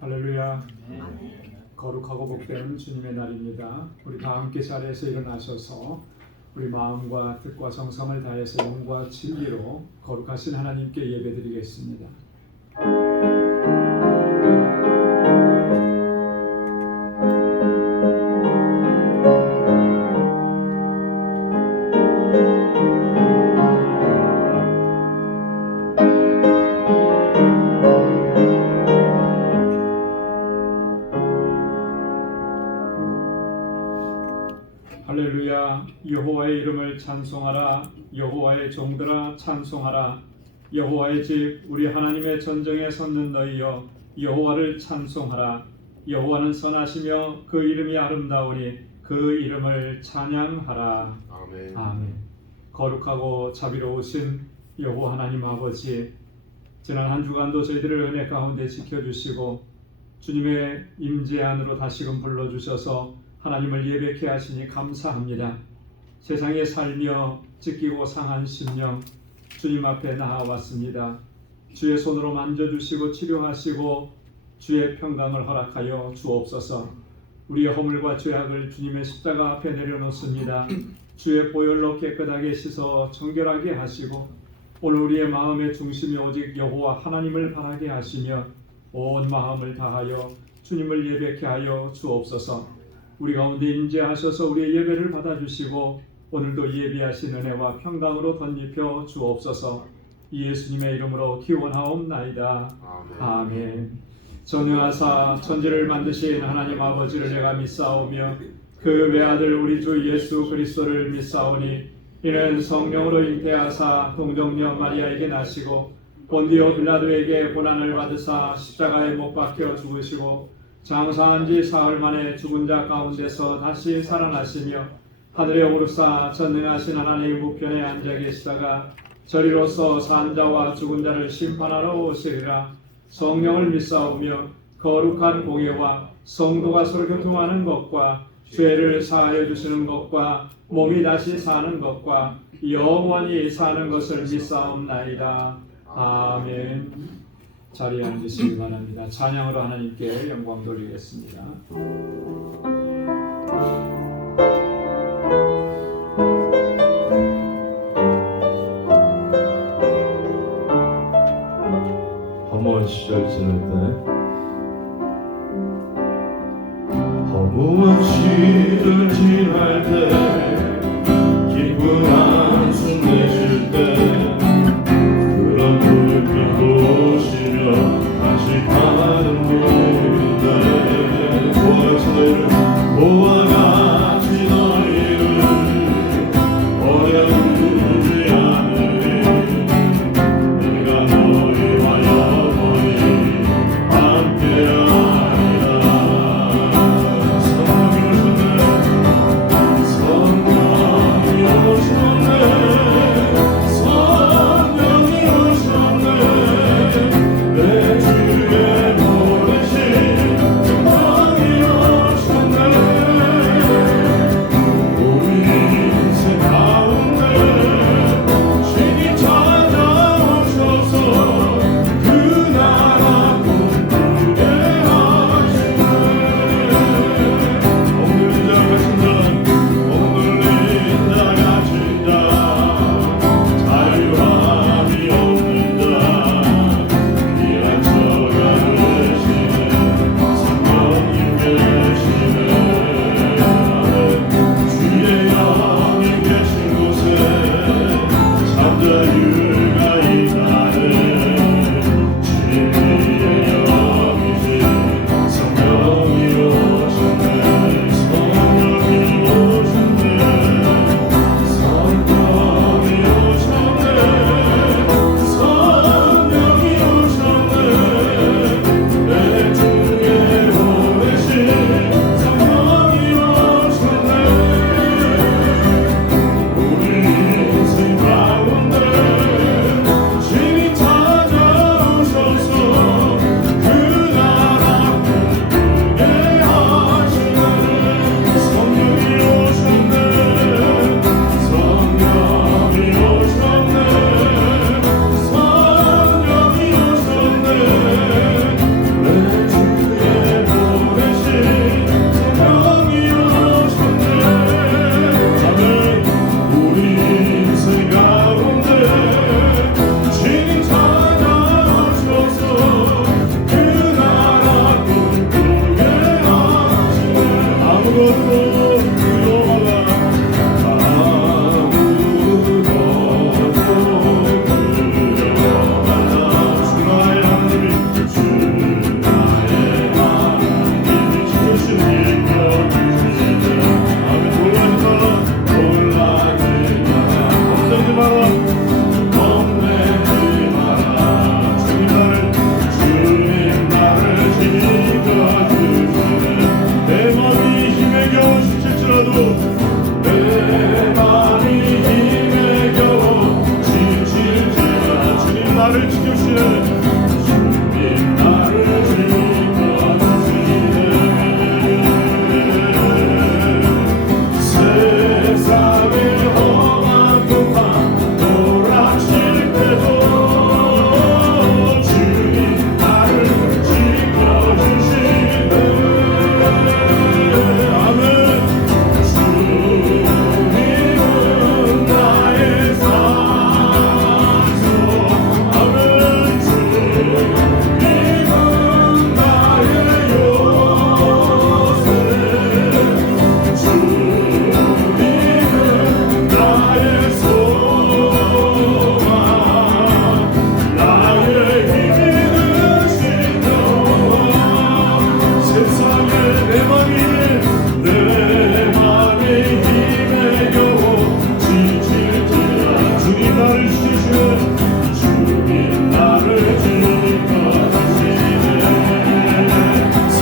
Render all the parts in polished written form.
할렐루야. 거룩하고 복된 주님의 날입니다. 우리 다 함께 자리에서 일어나셔서 우리 마음과 뜻과 정성을 다해서 영과 진리로 거룩하신 하나님께 예배드리겠습니다. 할렐루야. 여호와의 이름을 찬송하라. 여호와의 종들아 찬송하라. 여호와의 집 우리 하나님의 전정에 섰는 너희여 여호와를 찬송하라. 여호와는 선하시며 그 이름이 아름다우니 그 이름을 찬양하라. 아멘. 아멘. 거룩하고 자비로우신 여호와 하나님 아버지, 지난 한 주간도 저희들을 은혜 가운데 지켜주시고 주님의 임재 안으로 다시금 불러주셔서 하나님을 예배케 하시니 감사합니다. 세상에 살며 찢기고 상한 심령 주님 앞에 나아왔습니다. 주의 손으로 만져주시고 치료하시고 주의 평강을 허락하여 주옵소서. 우리의 허물과 죄악을 주님의 십자가 앞에 내려놓습니다. 주의 보혈로 깨끗하게 씻어 정결하게 하시고 오늘 우리의 마음의 중심이 오직 여호와 하나님을 바라게 하시며 온 마음을 다하여 주님을 예배케 하여 주옵소서. 우리 가운데 임재하셔서 우리의 예배를 받아주시고 오늘도 예비하신 은혜와 평강으로 덧입혀 주옵소서. 예수님의 이름으로 기원하옵나이다. 아멘. 전능하사 천지를 만드신 하나님 아버지를 내가 믿사오며 그 외아들 우리 주 예수 그리스도를 믿사오니 이는 성령으로 잉태하사 동정녀 마리아에게 나시고 본디오 빌라도에게 고난을 받으사 십자가에 못 박혀 죽으시고 장사한 지 사흘 만에 죽은 자 가운데서 다시 살아나시며 하늘에 오르사 전능하신 하나님 우편에 앉아 계시다가 저리로서 산 자와 죽은 자를 심판하러 오시리라. 성령을 믿사오며 거룩한 공예와 성도가 서로 교통하는 것과 죄를 사하여 주시는 것과 몸이 다시 사는 것과 영원히 사는 것을 믿사옵나이다. 아멘. 자리에 앉으시기 바랍니다. 찬양으로 하나님께 영광 돌리겠습니다. 허무한 시절 지낼 때 허무한 시절 지날 때 기쁜 한숨 내쉴 때 그런 불빛 보시며 다시 가는 길인데 보아 같이 너희를 어려우지 않으리 내가 너희와 영원히 함께하리라. 성령을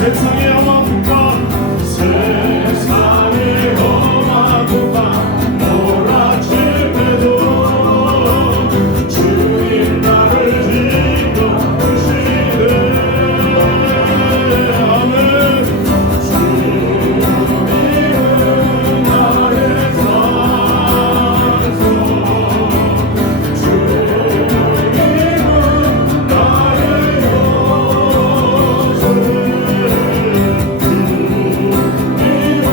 세상의 험함과 세상의 험함과 몰아칠 때도 주님 나를 지켜주시네. 아멘. 주님은 나의 산소, 주님은 나의 요새, 주님은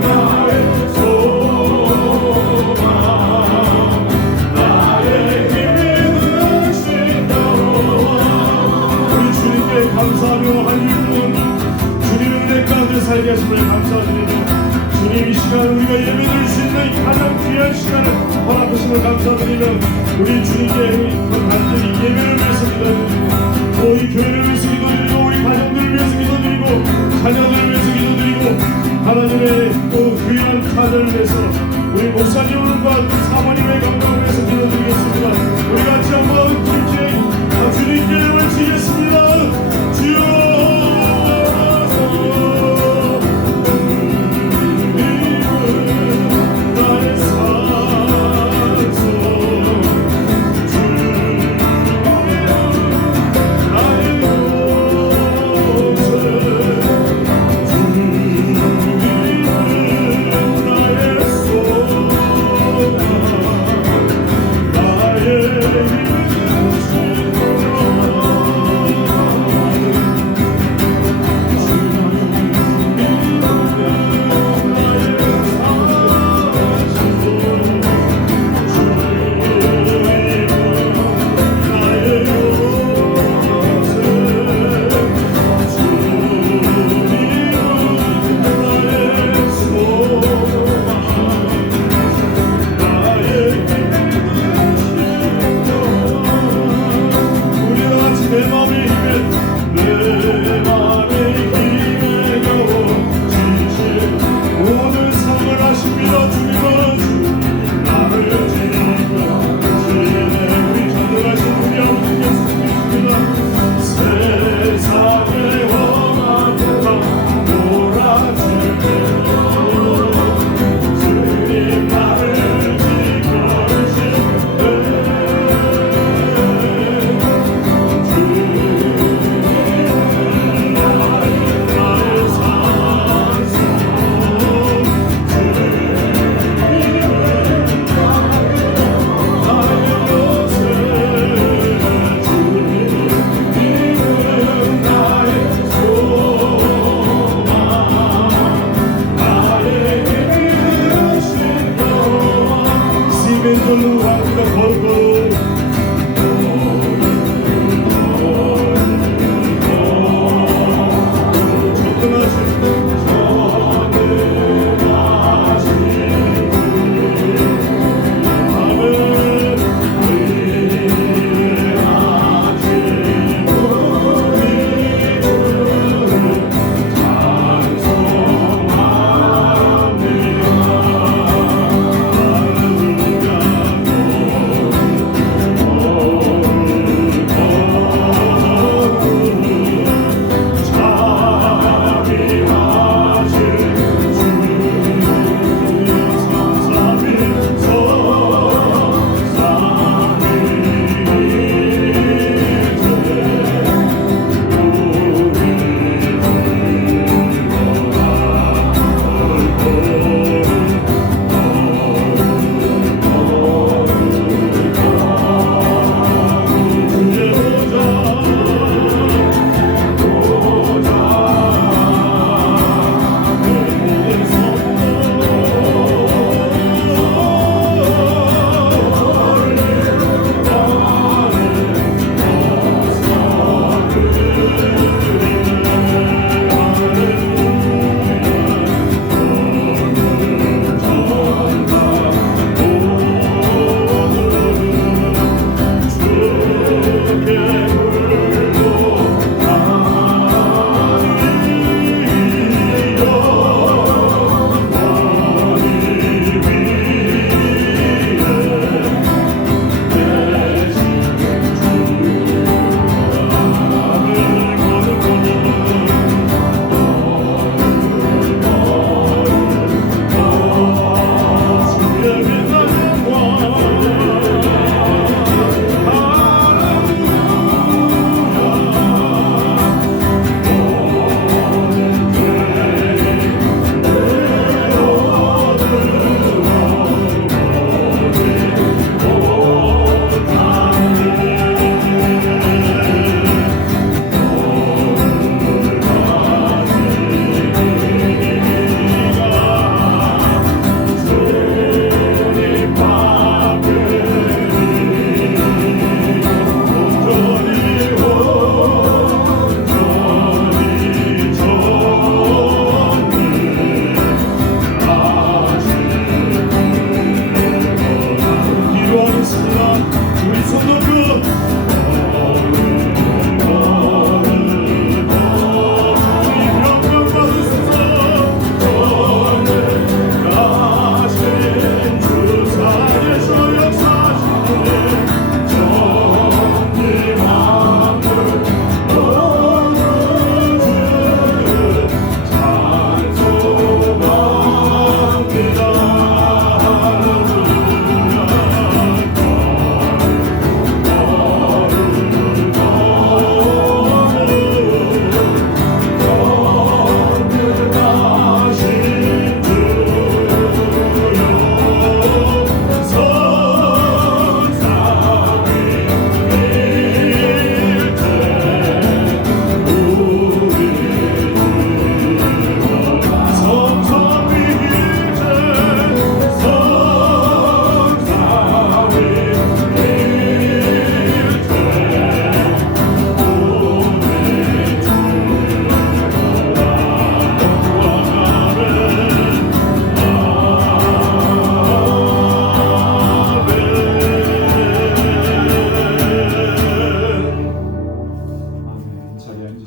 나의 소망, 나의 힘이 되신다오. 우리 주님께 감사하며 할렐루야. 주님 은혜 가운데 살게 하심을 감사드리며 주님 이 시간 우리가 예배드릴 수 있는 이 가장 귀한 시간을 허락하심을 감사드리며 우리 주님께 간절히 예배를 위해서 기도드리고 또 이 교회를 위해서 기도드리고 우리 가정들을 위해서 기도드리고 자녀들을 위해서 기도드리고 하나님의 또 귀한 찬양을 위해서 우리 목사님과 또 사모님의 건강을 위해서 기도드리겠습니다. 우리 같이 한번 주님께 외치겠습니다. 주여 나의 산소, 주님은 나의 요새, 주님은 나의 소망, 나의 힘이 되시도록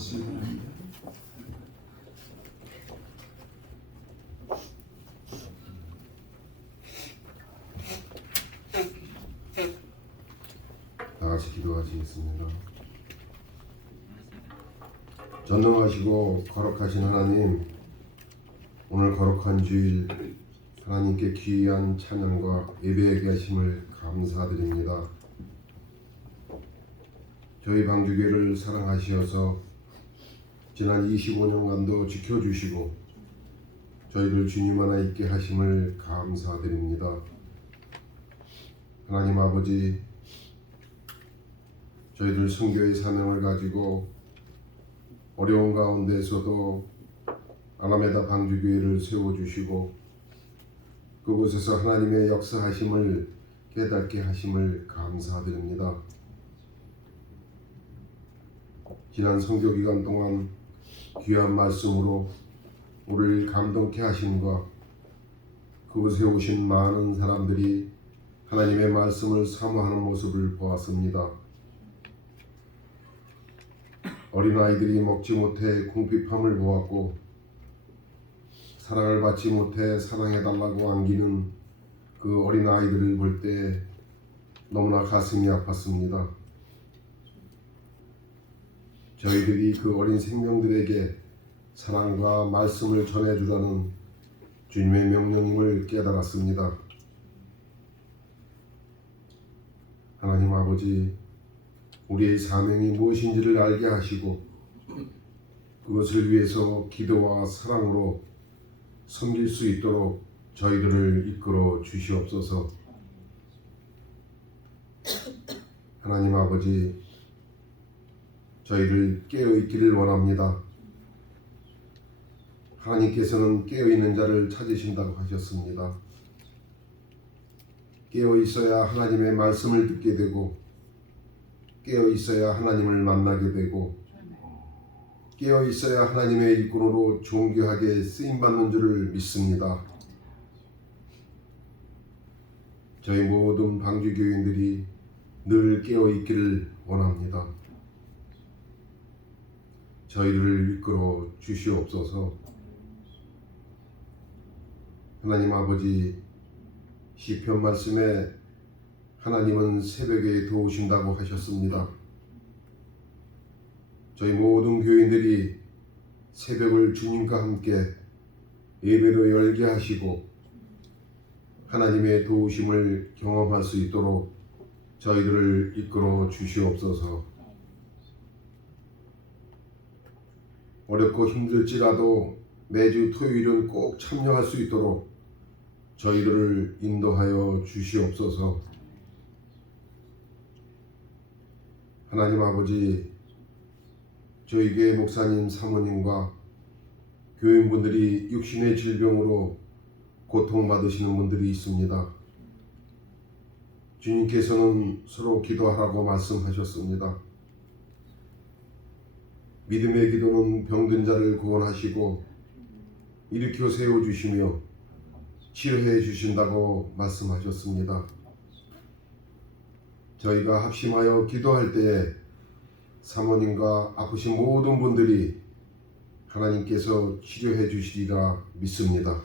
주시기 바랍니다. 다 같이 기도하시겠습니다. 전능하시고 거룩하신 하나님, 오늘 거룩한 주일 하나님께 귀한 찬양과 예배하게 하심을 감사드립니다. 저희 방주교회를 사랑하시어서 지난 25년간도 지켜주시고 저희들 주님 하나 있게 하심을 감사드립니다. 하나님 아버지, 저희들 선교의 사명을 가지고 어려운 가운데서도 아라메다 방주교회를 세워주시고 그곳에서 하나님의 역사하심을 깨닫게 하심을 감사드립니다. 지난 선교 기간 동안 귀한 말씀으로 우리를 감동케 하심과 그곳에 오신 많은 사람들이 하나님의 말씀을 사모하는 모습을 보았습니다. 어린아이들이 먹지 못해 궁핍함을 보았고 사랑을 받지 못해 사랑해달라고 안기는 그 어린아이들을 볼 때 너무나 가슴이 아팠습니다. 저희들이 그 어린 생명들에게 사랑과 말씀을 전해주라는 주님의 명령임을 깨달았습니다. 하나님 아버지, 우리의 사명이 무엇인지를 알게 하시고 그것을 위해서 기도와 사랑으로 섬길 수 있도록 저희들을 이끌어 주시옵소서. 하나님 아버지, 저희들 깨어있기를 원합니다. 하나님께서는 깨어있는 자를 찾으신다고 하셨습니다. 깨어있어야 하나님의 말씀을 듣게 되고 깨어있어야 하나님을 만나게 되고 깨어있어야 하나님의 일꾼으로 존귀하게 쓰임받는 줄을 믿습니다. 저희 모든 방주교인들이 늘 깨어있기를 원합니다. 저희를 이끌어 주시옵소서. 하나님 아버지, 시편 말씀에 하나님은 새벽에 도우신다고 하셨습니다. 저희 모든 교인들이 새벽을 주님과 함께 예배로 열게 하시고 하나님의 도우심을 경험할 수 있도록 저희들을 이끌어 주시옵소서. 어렵고 힘들지라도 매주 토요일은 꼭 참여할 수 있도록 저희들을 인도하여 주시옵소서. 하나님 아버지, 저희 교회 목사님, 사모님과 교인분들이 육신의 질병으로 고통받으시는 분들이 있습니다. 주님께서는 서로 기도하라고 말씀하셨습니다. 믿음의 기도는 병든 자를 구원하시고 일으켜 세워주시며 치료해 주신다고 말씀하셨습니다. 저희가 합심하여 기도할 때에 사모님과 아프신 모든 분들이 하나님께서 치료해 주시리라 믿습니다.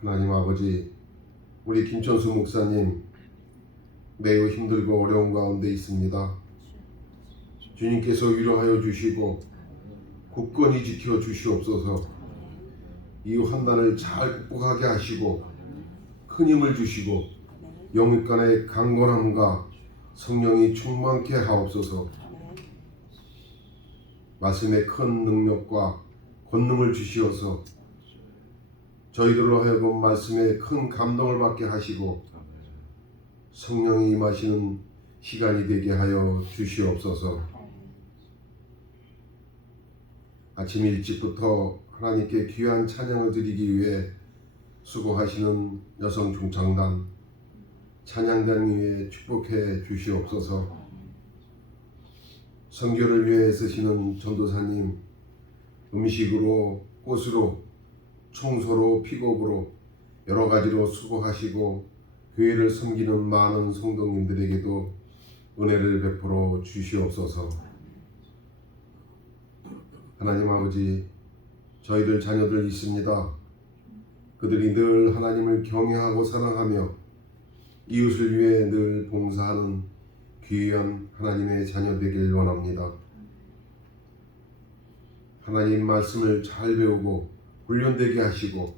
하나님 아버지, 우리 김천수 목사님 매우 힘들고 어려운 가운데 있습니다. 주님께서 위로하여 주시고 굳건히 지켜 주시옵소서. 이 환난을 잘 극복하게 하시고 큰 힘을 주시고 영육간의 강건함과 성령이 충만케 하옵소서. 말씀의 큰 능력과 권능을 주시어서 저희들로 하여금 말씀에 큰 감동을 받게 하시고 성령이 임하시는 시간이 되게 하여 주시옵소서. 아침 일찍부터 하나님께 귀한 찬양을 드리기 위해 수고하시는 여성 중창단 찬양단 위에 축복해 주시옵소서. 선교를 위해 애쓰시는 전도사님, 음식으로, 꽃으로, 청소로, 픽업으로 여러 가지로 수고하시고 교회를 섬기는 많은 성도님들에게도 은혜를 베풀어 주시옵소서. 하나님 아버지, 저희들 자녀들 있습니다. 그들이 늘 하나님을 경외하고 사랑하며 이웃을 위해 늘 봉사하는 귀한 하나님의 자녀 되길 원합니다. 하나님 말씀을 잘 배우고 훈련되게 하시고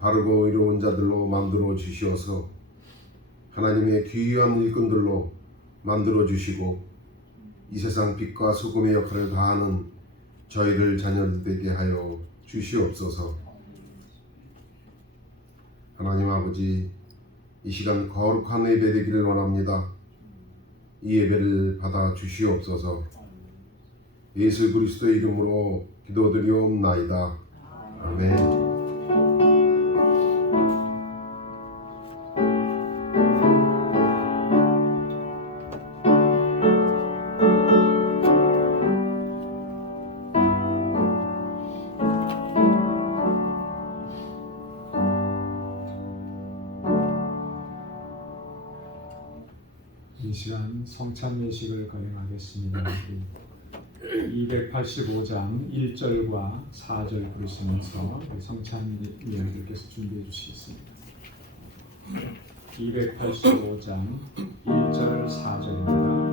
바르고 의로운 자들로 만들어 주시어서 하나님의 귀한 일꾼들로 만들어 주시고 이 세상 빛과 소금의 역할을 다하는 저희들 자녀들 되게 하여 주시옵소서. 하나님 아버지, 이 시간 거룩한 예배 되기를 원합니다. 이 예배를 받아 주시옵소서. 예수 그리스도의 이름으로 기도드리옵나이다. 아멘. 이 시간 성찬 예식을 거행하겠습니다. 285장 1절과 4절 부르시면서 성찬 위원들께서 준비해 주시겠습니다. 285장 1절 4절입니다.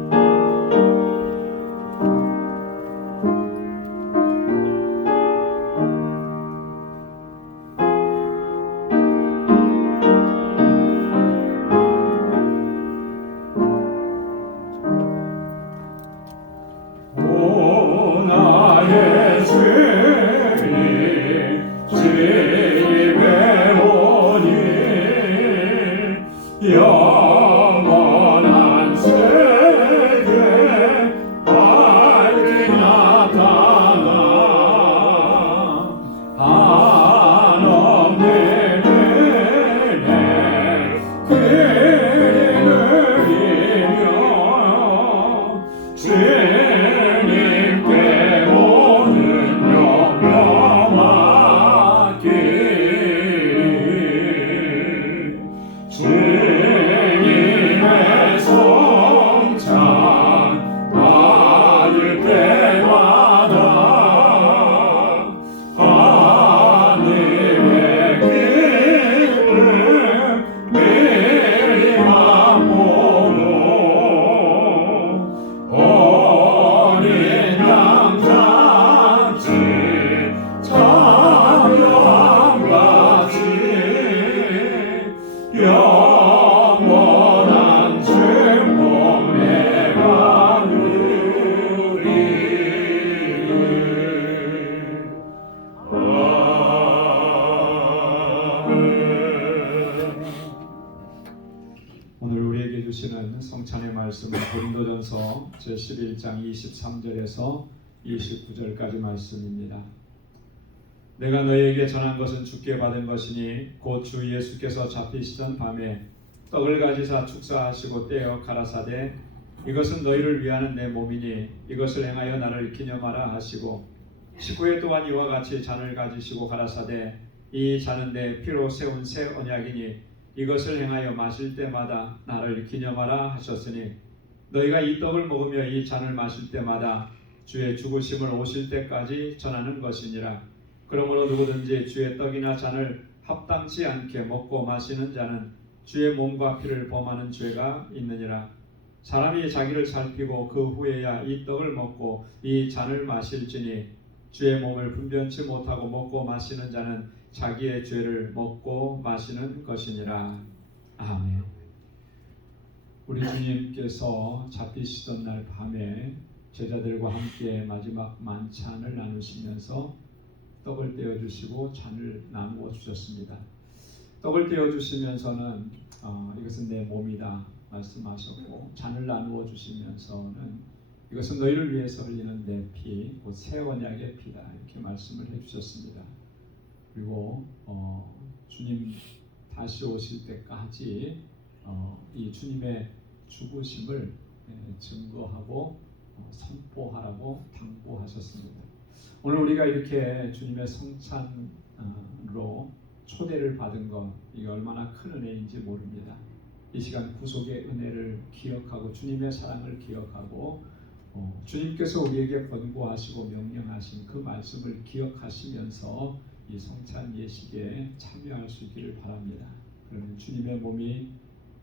영원한 세계 밝게 나타나 한없는 은혜 그를 이며 주님께 모든 영광 맡기리 주님의 성찬 받을 때마다 하늘의 기쁨 미리 맛보고 어린 양 잔치 참여함같이 영원한 증범에 가누리. 아멘. 오늘 우리에게 주시는 성찬의 말씀은 고린도전서 제11장 23절에서 29절까지 말씀입니다. 내가 너희에게 전한 것은 주께 받은 것이니 곧 주 예수께서 잡히시던 밤에 떡을 가지사 축사하시고 떼어 가라사대 이것은 너희를 위하는 내 몸이니 이것을 행하여 나를 기념하라 하시고 식후에 또한 이와 같이 잔을 가지시고 가라사대 이 잔은 내 피로 세운 새 언약이니 이것을 행하여 마실 때마다 나를 기념하라 하셨으니 너희가 이 떡을 먹으며 이 잔을 마실 때마다 주의 죽으심을 오실 때까지 전하는 것이니라. 그러므로 누구든지 주의 떡이나 잔을 합당치 않게 먹고 마시는 자는 주의 몸과 피를 범하는 죄가 있느니라. 사람이 자기를 살피고 그 후에야 이 떡을 먹고 이 잔을 마실지니 주의 몸을 분변치 못하고 먹고 마시는 자는 자기의 죄를 먹고 마시는 것이니라. 아멘. 우리 주님께서 잡히시던 날 밤에 제자들과 함께 마지막 만찬을 나누시면서 떡을 떼어주시고 잔을 나누어 주셨습니다. 떡을 떼어주시면서는 이것은 내 몸이다 말씀하셨고 잔을 나누어 주시면서는 이것은 너희를 위해서 흘리는 내 피, 곧 새 언약의 피다 이렇게 말씀을 해주셨습니다. 그리고 주님 다시 오실 때까지 이 주님의 죽으심을 증거하고 선포하라고 당부하셨습니다. 오늘 우리가 이렇게 주님의 성찬으로 초대를 받은 것 이게 얼마나 큰 은혜인지 모릅니다. 이 시간 구속의 은혜를 기억하고 주님의 사랑을 기억하고 주님께서 우리에게 권고하시고 명령하신 그 말씀을 기억하시면서 이 성찬 예식에 참여할 수 있기를 바랍니다. 그러면 주님의 몸이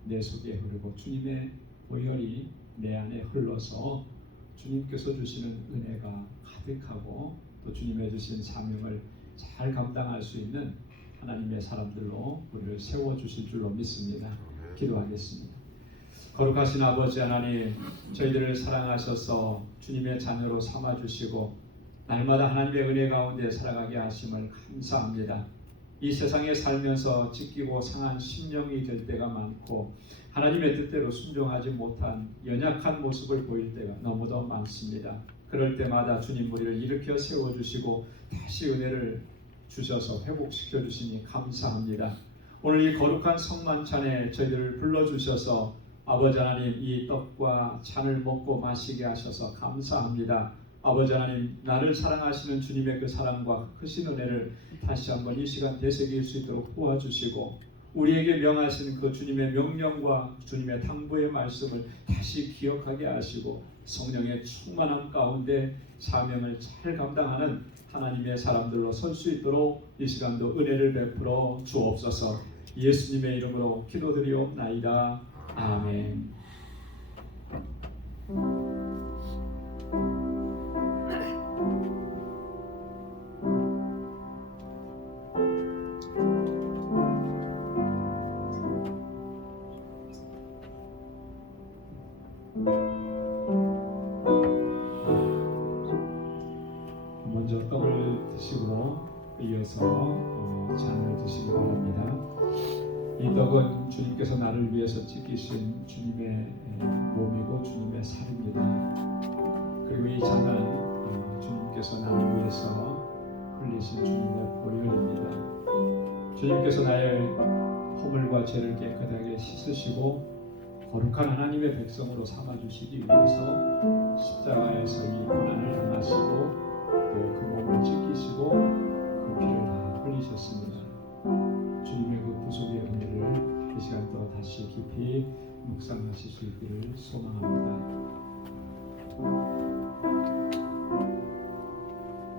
내 속에 흐르고 주님의 보혈이 내 안에 흘러서 주님께서 주시는 은혜가 가득하고 또 주님의 주신 사명을 잘 감당할 수 있는 하나님의 사람들로 우리를 세워주실 줄로 믿습니다. 기도하겠습니다. 거룩하신 아버지 하나님, 저희들을 사랑하셔서 주님의 자녀로 삼아주시고 날마다 하나님의 은혜 가운데 살아가게 하심을 감사합니다. 이 세상에 살면서 찢기고 상한 심령이 될 때가 많고 하나님의 뜻대로 순종하지 못한 연약한 모습을 보일 때가 너무도 많습니다. 그럴 때마다 주님 우리를 일으켜 세워주시고 다시 은혜를 주셔서 회복시켜 주시니 감사합니다. 오늘 이 거룩한 성만찬에 저희들을 불러주셔서 아버지 하나님 이 떡과 잔을 먹고 마시게 하셔서 감사합니다. 아버지 하나님, 나를 사랑하시는 주님의 그 사랑과 크신 은혜를 다시 한번 이 시간 되새길 수 있도록 도와주시고 우리에게 명하신 그 주님의 명령과 주님의 당부의 말씀을 다시 기억하게 하시고 성령의 충만함 가운데 사명을 잘 감당하는 하나님의 사람들로 설 수 있도록 이 시간도 은혜를 베풀어 주옵소서. 예수님의 이름으로 기도드리옵나이다. 아멘. 먼저 떡을 드시고 이어서 잔을 드시기 바랍니다. 이 떡은 주님께서 나를 위해서 찢기신 주님의 몸이고 주님의 살입니다. 그리고 이 잔은 주님께서 나를 위해서 흘리신 주님의 보혈입니다. 주님께서 나의 허물과 죄를 깨끗하게 씻으시고 거룩한 하나님의 백성으로 삼아주시기 위해서 십자가에서 이 고난을 당하시고 또 그 몸을 찢기시고 그 피를 다 흘리셨습니다. 주님의 그 구속의 은혜를 이 시간 또 다시 깊이 묵상하실 수 있기를 소망합니다.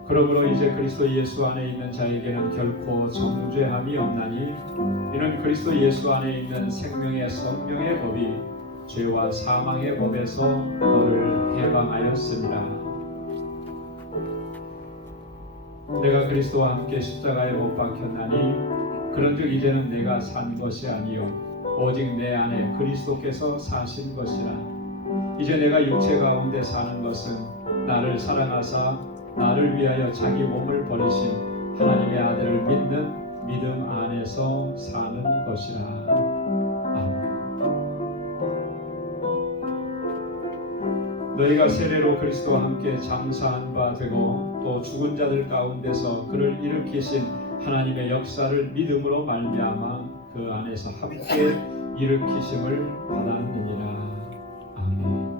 그러므로 이제 그리스도 예수 안에 있는 자에게는 결코 정죄함이 없나니 이는 그리스도 예수 안에 있는 생명의 성령의 법이 죄와 사망의 법에서 너를 해방하였습니다. 내가 그리스도와 함께 십자가에 못 박혔나니 그런즉 이제는 내가 산 것이 아니요 오직 내 안에 그리스도께서 사신 것이라. 이제 내가 육체 가운데 사는 것은 나를 사랑하사 나를 위하여 자기 몸을 버리신 하나님의 아들을 믿는 믿음 안에서 사는 것이라. 너희가 세례로 그리스도와 함께 장사한 바 되고 또 죽은 자들 가운데서 그를 일으키신 하나님의 역사를 믿음으로 말미암아 그 안에서 함께 일으키심을 받았느니라. 아멘.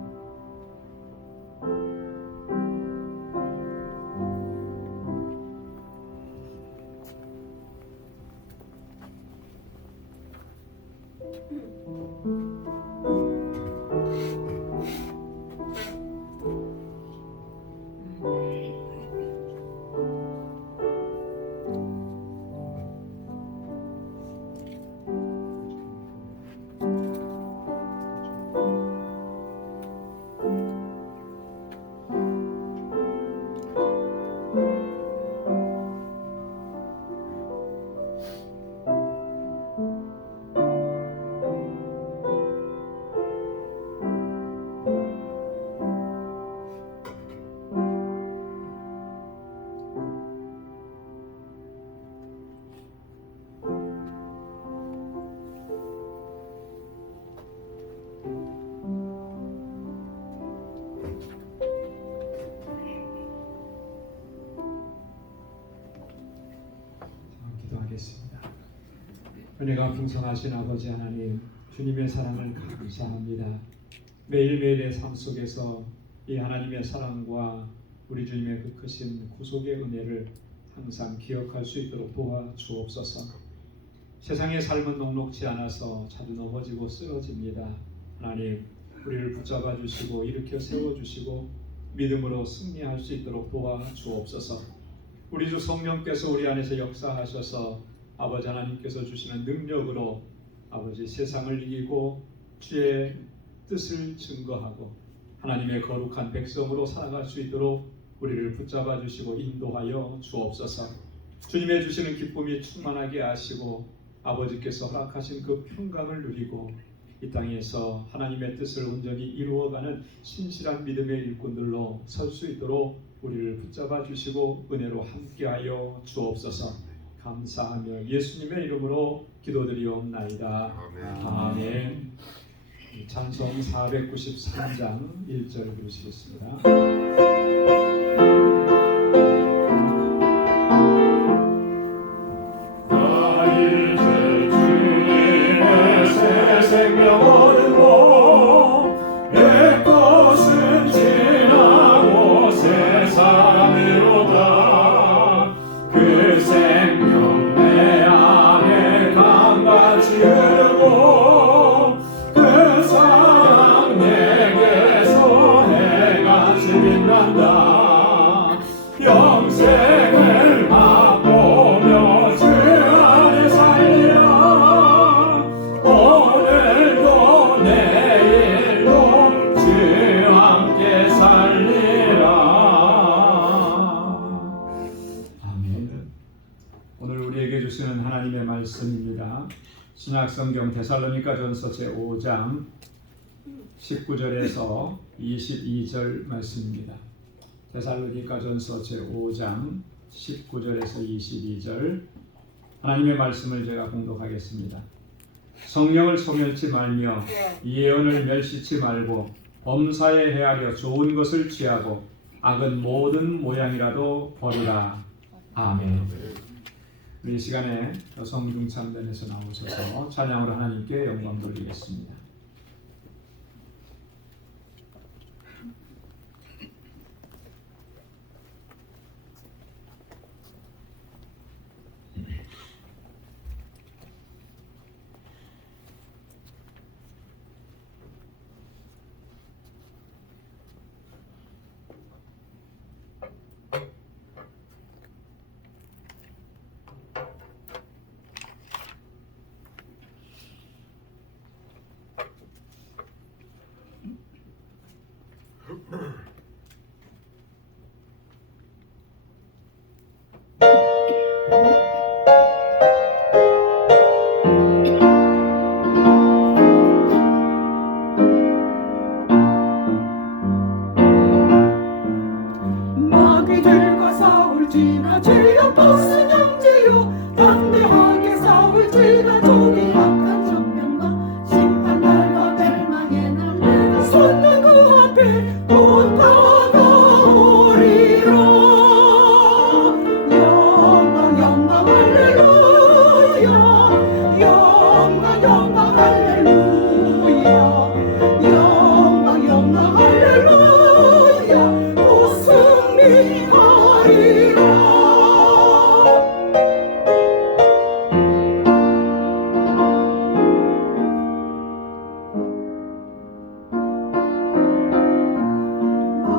기도하겠습니다. 은혜가 풍성하신 아버지 하나님, 주님의 사랑을 감사합니다. 매일매일의 삶 속에서 이 하나님의 사랑과 우리 주님의 그 크신 구속의 은혜를 항상 기억할 수 있도록 도와주옵소서. 세상의 삶은 녹록지 않아서 자주 넘어지고 쓰러집니다. 하나님, 우리를 붙잡아 주시고 일으켜 세워 주시고 믿음으로 승리할 수 있도록 도와주옵소서. 우리 주 성령께서 우리 안에서 역사하셔서 아버지 하나님께서 주시는 능력으로 아버지 세상을 이기고 주의 뜻을 증거하고 하나님의 거룩한 백성으로 살아갈 수 있도록 우리를 붙잡아 주시고 인도하여 주옵소서. 주님의 주시는 기쁨이 충만하게 하시고 아버지께서 허락하신 그 평강을 누리고 이 땅에서 하나님의 뜻을 온전히 이루어가는 신실한 믿음의 일꾼들로 설 수 있도록 우리를 붙잡아 주시고 은혜로 함께하여 주옵소서. 감사하며 예수님의 이름으로 기도드리옵나이다. 아멘. 찬송 493장 1절 부르시겠습니다. 생명 얻고 내 것은 지나고 새 사람이로다. 그 생명 내 안에 강같이 흐르고 그 사랑 내게서 해같이 빛난다. 영생을 맛보며 주 안에 살리라. 오늘도 내일도 주 함께 살리라. 아멘. 오늘 우리에게 주시는 하나님의 말씀입니다. 신약성경 데살로니가전서 제5장 19절에서 22절 말씀입니다. 데살로니가전서 제5장 19절에서 22절 하나님의 말씀을 제가 공독하겠습니다. 성령을 소멸치 말며 예언을 멸시치 말고 범사에 헤아려 좋은 것을 취하고 악은 모든 모양이라도 버리라. 아멘. 우리 시간에 성중참변에서 나오셔서 찬양으로 하나님께 영광 돌리겠습니다. 마귀들과 싸울지나 죄여 벗은 형제여 담대하게 싸울지나 종이 약한 적병과 심판날과 멸망의 날 내가 솟는 그 앞에 곧 다가오리라. 영광 영광 할렐루야. 영광 영광 할렐루야. 영광 영광 할렐루야. 곧 승리하리라.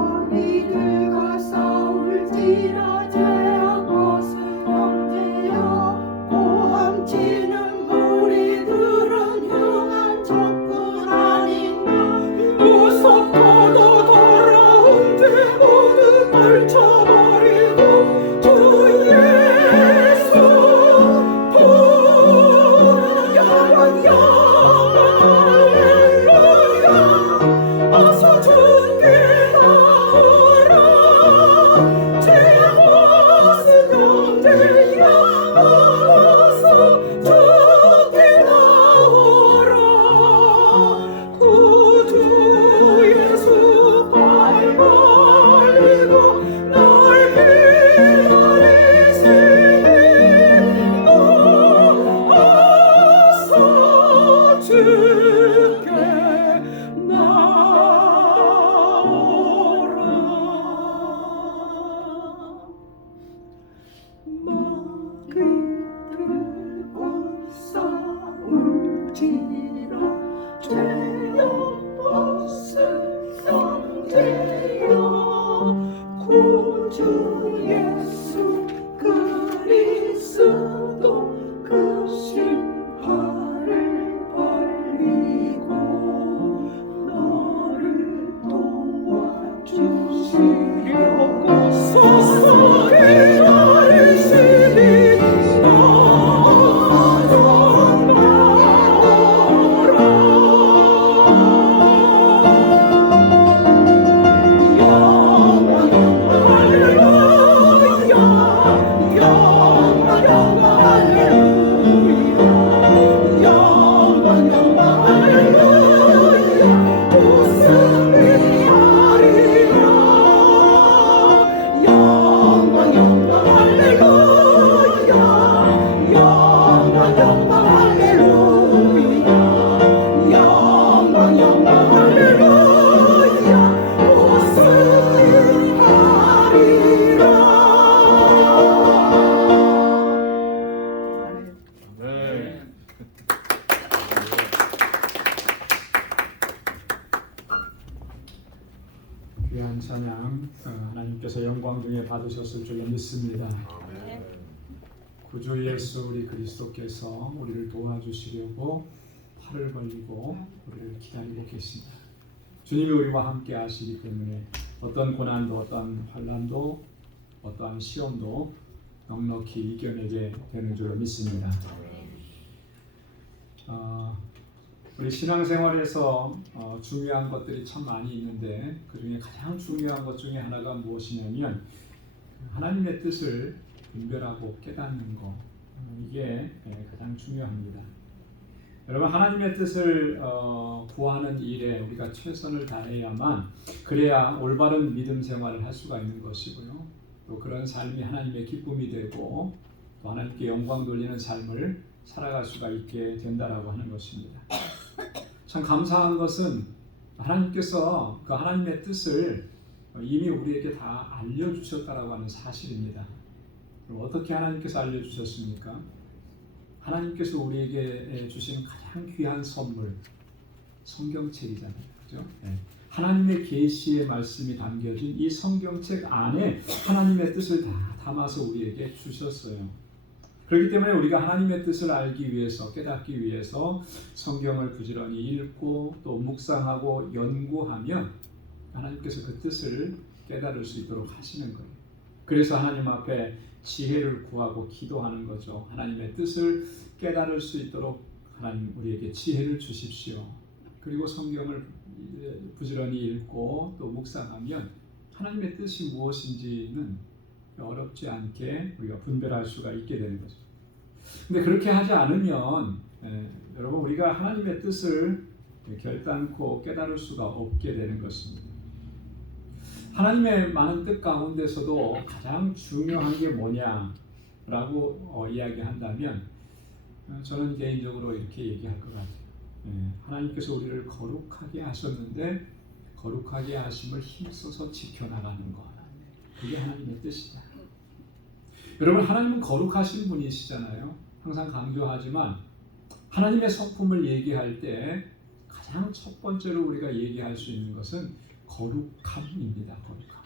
마귀들과 싸울지라 죄악 벗은 형제여 고함치는 무리들은 흉한 적군 아닌가. 무섭고도 더러운 죄 모두 떨쳐버리고 주 예수 부르 영원 영원 할렐루야. 어서 주께 나오라. 죄악 하나님께서 영광 중에 받으셨을 줄로 믿습니다. 구주 예수 우리 그리스도께서 우리를 도와주시려고 팔을 벌리고 우리를 기다리고 계십니다. 주님이 우리와 함께 하시기 때문에 어떤 고난도 어떤 환난도 어떠한 시험도 넉넉히 이겨내게 되는 줄로 믿습니다. 우리 신앙생활에서 중요한 것들이 참 많이 있는데 그 중에 가장 중요한 것 중에 하나가 무엇이냐면 하나님의 뜻을 분별하고 깨닫는 것, 이게 가장 중요합니다. 여러분, 하나님의 뜻을 구하는 일에 우리가 최선을 다해야만 그래야 올바른 믿음 생활을 할 수가 있는 것이고요. 또 그런 삶이 하나님의 기쁨이 되고 또 하나님께 영광 돌리는 삶을 살아갈 수가 있게 된다라고 하는 것입니다. 참 감사한 것은 하나님께서 그 하나님의 뜻을 이미 우리에게 다 알려주셨다라고 하는 사실입니다. 어떻게 하나님께서 알려주셨습니까? 하나님께서 우리에게 주신 가장 귀한 선물, 성경책이잖아요. 그죠? 네. 하나님의 계시의 말씀이 담겨진 이 성경책 안에 하나님의 뜻을 다 담아서 우리에게 주셨어요. 그렇기 때문에 우리가 하나님의 뜻을 알기 위해서, 깨닫기 위해서 성경을 부지런히 읽고 또 묵상하고 연구하면 하나님께서 그 뜻을 깨달을 수 있도록 하시는 거예요. 그래서 하나님 앞에 지혜를 구하고 기도하는 거죠. 하나님의 뜻을 깨달을 수 있도록 하나님 우리에게 지혜를 주십시오. 그리고 성경을 부지런히 읽고 또 묵상하면 하나님의 뜻이 무엇인지는 어렵지 않게 우리가 분별할 수가 있게 되는 거죠. 근데 그렇게 하지 않으면 여러분 우리가 하나님의 뜻을 결단코 깨달을 수가 없게 되는 것입니다. 하나님의 많은 뜻 가운데서도 가장 중요한 게 뭐냐라고 이야기한다면 저는 개인적으로 이렇게 얘기할 것 같아요. 하나님께서 우리를 거룩하게 하셨는데 거룩하게 하심을 힘써서 지켜나가는 것, 그게 하나님의 뜻이다. 여러분, 하나님은 거룩하신 분이시잖아요. 항상 강조하지만 하나님의 성품을 얘기할 때 가장 첫 번째로 우리가 얘기할 수 있는 것은 거룩함입니다. 거룩함.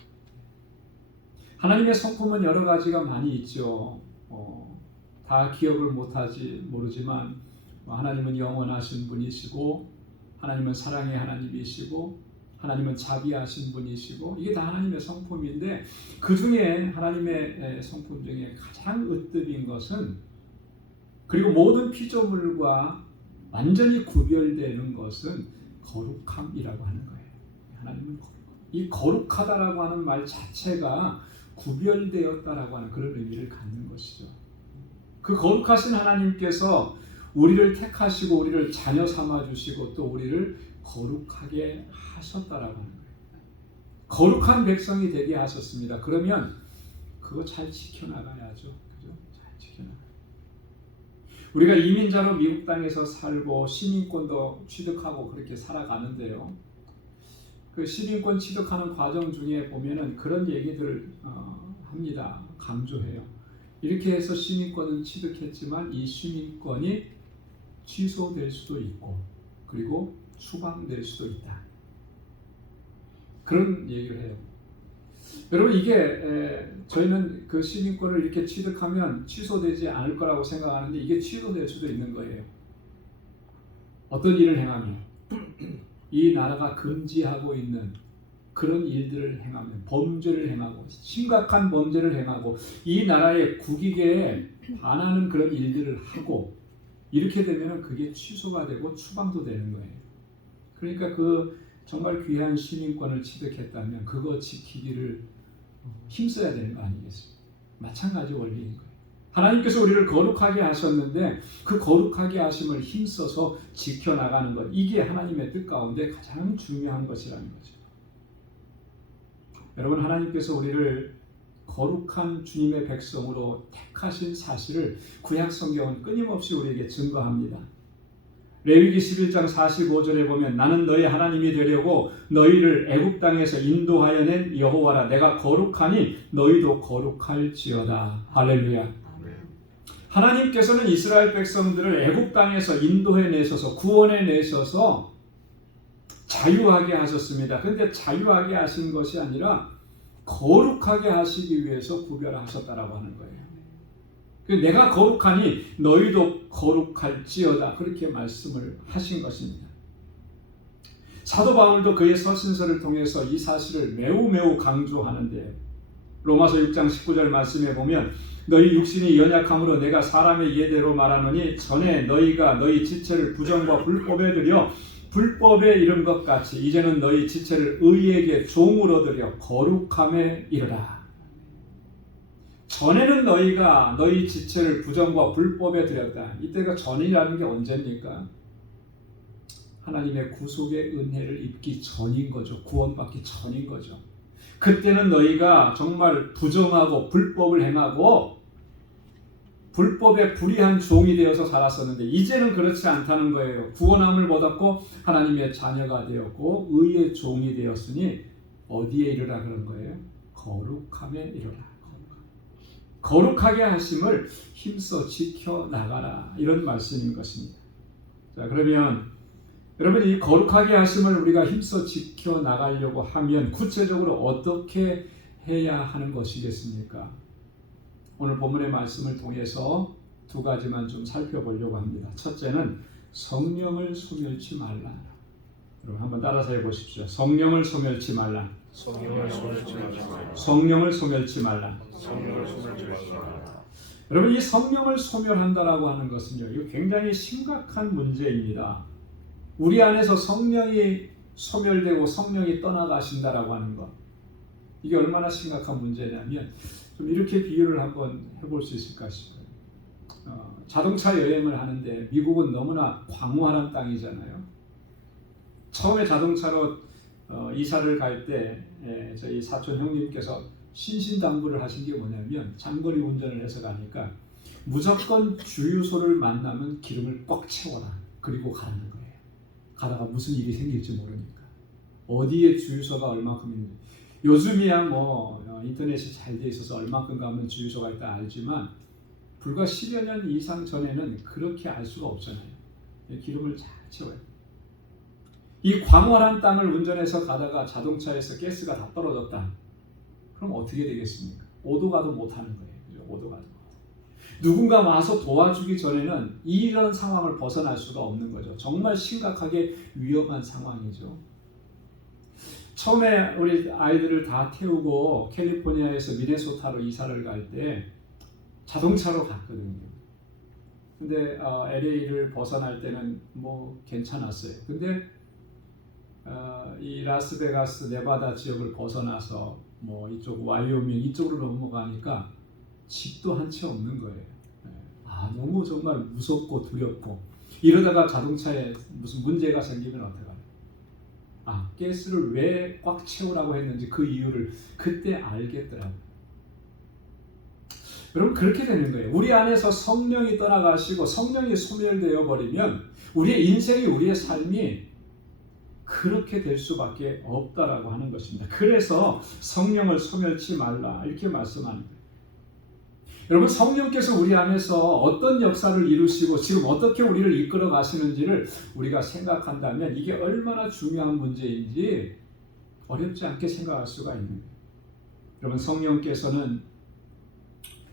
하나님의 성품은 여러 가지가 많이 있죠. 다 기억을 모르지만 하나님은 영원하신 분이시고 하나님은 사랑의 하나님이시고 하나님은 자비하신 분이시고 이게 다 하나님의 성품인데 그 중에 하나님의 성품 중에 가장 으뜸인 것은 그리고 모든 피조물과 완전히 구별되는 것은 거룩함이라고 하는 거예요. 하나님은 이 거룩하다라고 하는 말 자체가 구별되었다라고 하는 그런 의미를 갖는 것이죠. 그 거룩하신 하나님께서 우리를 택하시고 우리를 자녀 삼아주시고 또 우리를 거룩하게 하셨다라고 하는 거예요. 거룩한 백성이 되게 하셨습니다. 그러면 그거 잘 지켜나가야죠. 그죠? 잘 지켜나가요. 우리가 이민자로 미국 땅에서 살고 시민권도 취득하고 그렇게 살아가는데요. 그 시민권 취득하는 과정 중에 보면은 그런 얘기들을 합니다. 강조해요. 이렇게 해서 시민권은 취득했지만 이 시민권이 취소될 수도 있고 그리고 추방될 수도 있다. 그런 얘기를 해요. 여러분 이게 저희는 그 시민권을 이렇게 취득하면 취소되지 않을 거라고 생각하는데 이게 취소될 수도 있는 거예요. 어떤 일을 행하면 이 나라가 금지하고 있는 그런 일들을 행하면 범죄를 행하고 심각한 범죄를 행하고 이 나라의 국익에 반하는 그런 일들을 하고 이렇게 되면 그게 취소가 되고 추방도 되는 거예요. 그러니까 그 정말 귀한 시민권을 취득했다면 그거 지키기를 힘써야 되는 거 아니겠습니까? 마찬가지 원리인 거예요. 하나님께서 우리를 거룩하게 하셨는데 그 거룩하게 하심을 힘써서 지켜나가는 것, 이게 하나님의 뜻 가운데 가장 중요한 것이라는 거죠. 여러분, 하나님께서 우리를 거룩한 주님의 백성으로 택하신 사실을 구약 성경은 끊임없이 우리에게 증거합니다. 레위기 11장 45절에 보면 나는 너희 하나님이 되려고 너희를 애굽 땅에서 인도하여 낸 여호와라. 내가 거룩하니 너희도 거룩할지어다. 할렐루야. 하나님께서는 이스라엘 백성들을 애굽 땅에서 인도해 내셔서 구원해 내셔서 자유하게 하셨습니다. 그런데 자유하게 하신 것이 아니라 거룩하게 하시기 위해서 구별하셨다라고 하는 거예요. 내가 거룩하니 너희도 거룩할지어다, 그렇게 말씀을 하신 것입니다. 사도 바울도 그의 서신서를 통해서 이 사실을 매우 강조하는데, 로마서 6장 19절 말씀에 보면 너희 육신이 연약함으로 내가 사람의 예대로 말하노니 전에 너희가 너희 지체를 부정과 불법에 들여 불법에 이른 것 같이 이제는 너희 지체를 의에게 종으로 들여 거룩함에 이르라. 전에는 너희가 너희 지체를 부정과 불법에 들였다. 이때가 전이라는 게 언제입니까? 하나님의 구속의 은혜를 입기 전인 거죠. 구원받기 전인 거죠. 그때는 너희가 정말 부정하고 불법을 행하고 불법에 불의한 종이 되어서 살았었는데, 이제는 그렇지 않다는 거예요. 구원함을 받았고 하나님의 자녀가 되었고 의의 종이 되었으니 어디에 이르라 그런 거예요? 거룩함에 이르라. 거룩하게 하심을 힘써 지켜나가라, 이런 말씀인 것입니다. 자, 그러면 여러분, 이 거룩하게 하심을 우리가 힘써 지켜나가려고 하면 구체적으로 어떻게 해야 하는 것이겠습니까? 오늘 본문의 말씀을 통해서 두 가지만 좀 살펴보려고 합니다. 첫째는 성령을 소멸치 말라. 여러분 한번 따라서 해보십시오. 성령을 소멸치 말라. 성령을 소멸치 말라. 성령을 소멸치 말라. 성령을 소멸치 말라. 여러분, 이 성령을 소멸한다라고 하는 것은요, 이거 굉장히 심각한 문제입니다. 우리 안에서 성령이 소멸되고 성령이 떠나가신다라고 하는 것, 이게 얼마나 심각한 문제냐면, 좀 이렇게 비유를 한번 해볼 수 있을까 싶어요. 자동차 여행을 하는데 미국은 너무나 광활한 땅이잖아요. 처음에 자동차로 이사를 갈 때 저희 사촌 형님께서 신신당부를 하신 게 뭐냐면, 장거리 운전을 해서 가니까 무조건 주유소를 만나면 기름을 꽉 채워라, 그리고 가는 거예요. 가다가 무슨 일이 생길지 모르니까. 어디에 주유소가 얼마큼 있는지, 요즘이야 뭐 인터넷이 잘 돼 있어서 얼마큼 가면 주유소가 있다 알지만, 불과 10여 년 이상 전에는 그렇게 알 수가 없잖아요. 기름을 잘 채워요. 이 광활한 땅을 운전해서 가다가 자동차에서 가스가 다 떨어졌다. 그럼 어떻게 되겠습니까? 오도 가도 못하는 거예요. 오도 가도. 누군가 와서 도와주기 전에는 이런 상황을 벗어날 수가 없는 거죠. 정말 심각하게 위험한 상황이죠. 처음에 우리 아이들을 다 태우고 캘리포니아에서 미네소타로 이사를 갈 때 자동차로 갔거든요. 근데 LA를 벗어날 때는 뭐 괜찮았어요. 근데 이 라스베가스, 네바다 지역을 벗어나서 뭐 이쪽 와이오밍 이쪽으로 넘어가니까 집도 한 채 없는 거예요. 너무 정말 무섭고 두렵고, 이러다가 자동차에 무슨 문제가 생기면 어떡하나. 가스를 왜 꽉 채우라고 했는지 그 이유를 그때 알겠더라고요. 여러분, 그렇게 되는 거예요. 우리 안에서 성령이 떠나가시고 성령이 소멸되어 버리면 우리의 인생이, 우리의 삶이 그렇게 될 수밖에 없다라고 하는 것입니다. 그래서 성령을 소멸치 말라, 이렇게 말씀하는 거예요. 여러분, 성령께서 우리 안에서 어떤 역사를 이루시고 지금 어떻게 우리를 이끌어 가시는지를 우리가 생각한다면 이게 얼마나 중요한 문제인지 어렵지 않게 생각할 수가 있는 거예요. 여러분, 성령께서는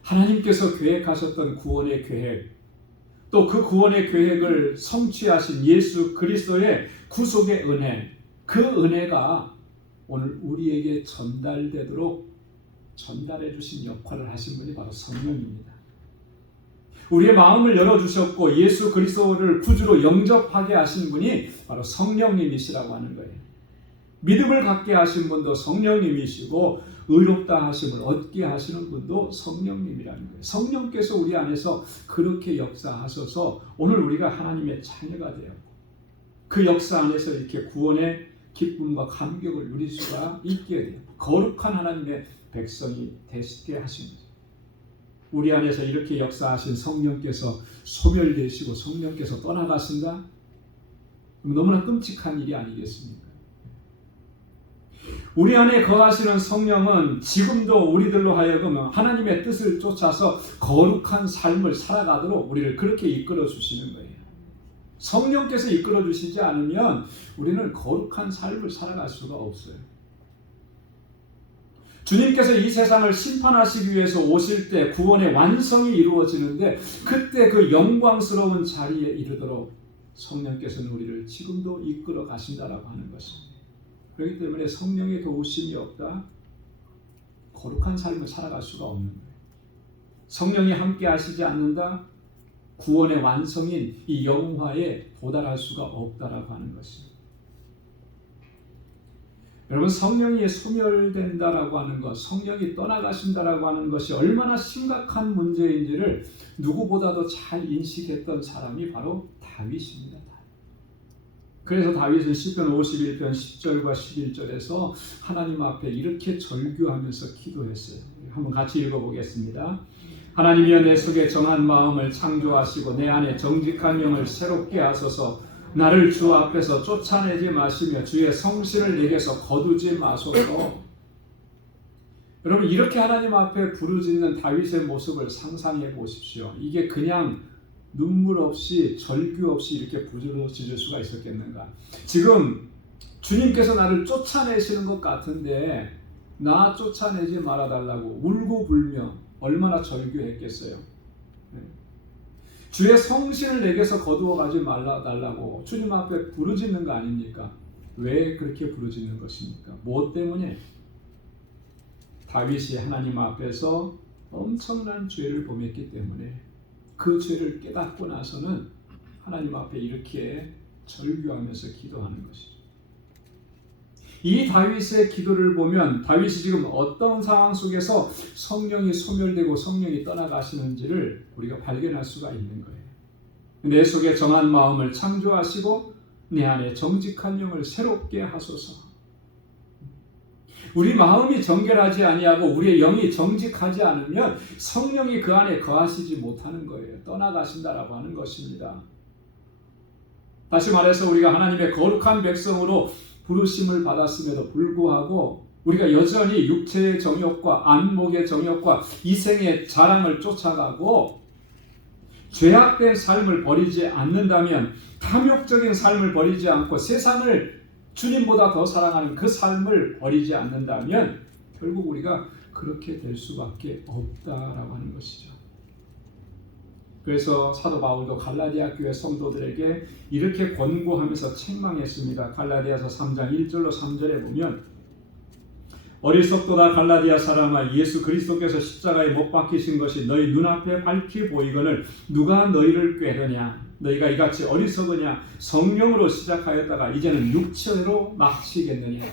하나님께서 계획하셨던 구원의 계획, 또 그 구원의 계획을 성취하신 예수 그리스도의 구속의 은혜, 그 은혜가 오늘 우리에게 전달되도록 전달해 주신 역할을 하신 분이 바로 성령입니다. 우리의 마음을 열어주셨고 예수 그리스도를 구주로 영접하게 하신 분이 바로 성령님이시라고 하는 거예요. 믿음을 갖게 하신 분도 성령님이시고 의롭다 하심을 얻게 하시는 분도 성령님이라는 거예요. 성령께서 우리 안에서 그렇게 역사하셔서 오늘 우리가 하나님의 자녀가 되었고, 그 역사 안에서 이렇게 구원의 기쁨과 감격을 누릴 수가 있게 돼요. 거룩한 하나님의 백성이 되시게 하신 거죠. 우리 안에서 이렇게 역사하신 성령께서 소멸되시고 성령께서 떠나가신다? 너무나 끔찍한 일이 아니겠습니까? 우리 안에 거하시는 성령은 지금도 우리들로 하여금 하나님의 뜻을 쫓아서 거룩한 삶을 살아가도록 우리를 그렇게 이끌어 주시는 거예요. 성령께서 이끌어 주시지 않으면 우리는 거룩한 삶을 살아갈 수가 없어요. 주님께서 이 세상을 심판하시기 위해서 오실 때 구원의 완성이 이루어지는데 그때 그 영광스러운 자리에 이르도록 성령께서는 우리를 지금도 이끌어 가신다라고 하는 것입니다. 그렇기 때문에 성령의 도우심이 없다, 거룩한 삶을 살아갈 수가 없는 거예요. 성령이 함께 하시지 않는다, 구원의 완성인 이 영화에 도달할 수가 없다라고 하는 것입니다. 여러분, 성령이 소멸된다라고 하는 것, 성령이 떠나가신다라고 하는 것이 얼마나 심각한 문제인지를 누구보다도 잘 인식했던 사람이 바로 다윗입니다. 그래서 다윗은 시편 51편 10절과 11절에서 하나님 앞에 이렇게 절규하면서 기도했어요. 한번 같이 읽어보겠습니다. 하나님이여, 내 속에 정한 마음을 창조하시고 내 안에 정직한 영을 새롭게 하소서. 나를 주 앞에서 쫓아내지 마시며 주의 성실을 내게서 거두지 마소서. 여러분, 이렇게 하나님 앞에 부르짖는 다윗의 모습을 상상해 보십시오. 이게 그냥 눈물 없이 절규 없이 이렇게 부르짖을 수가 있었겠는가? 지금 주님께서 나를 쫓아내시는 것 같은데 나 쫓아내지 말아달라고 울고 불며 얼마나 절규했겠어요. 주의 성신을 내게서 거두어가지 말아달라고 주님 앞에 부르짖는 거 아닙니까? 왜 그렇게 부르짖는 것입니까? 무엇 때문에? 다윗이 하나님 앞에서 엄청난 죄를 범했기 때문에 그 죄를 깨닫고 나서는 하나님 앞에 이렇게 절규하면서 기도하는 것이죠. 이 다윗의 기도를 보면 다윗이 지금 어떤 상황 속에서 성령이 소멸되고 성령이 떠나가시는지를 우리가 발견할 수가 있는 거예요. 내 속에 정한 마음을 창조하시고 내 안에 정직한 영을 새롭게 하소서. 우리 마음이 정결하지 아니하고 우리의 영이 정직하지 않으면 성령이 그 안에 거하시지 못하는 거예요. 떠나가신다라고 하는 것입니다. 다시 말해서 우리가 하나님의 거룩한 백성으로 부르심을 받았음에도 불구하고 우리가 여전히 육체의 정욕과 안목의 정욕과 이생의 자랑을 쫓아가고 죄악된 삶을 버리지 않는다면, 탐욕적인 삶을 버리지 않고 세상을 주님보다 더 사랑하는 그 삶을 버리지 않는다면 결국 우리가 그렇게 될 수밖에 없다라고 하는 것이죠. 그래서 사도 바울도 갈라디아 교회 성도들에게 이렇게 권고하면서 책망했습니다. 갈라디아서 3장 1절로 3절에 보면, 어리석도다 갈라디아 사람아, 예수 그리스도께서 십자가에 못 박히신 것이 너희 눈앞에 밝히 보이거늘 누가 너희를 꾀더냐? 너희가 이같이 어리석으냐? 성령으로 시작하였다가 이제는 육체로 마치겠느냐?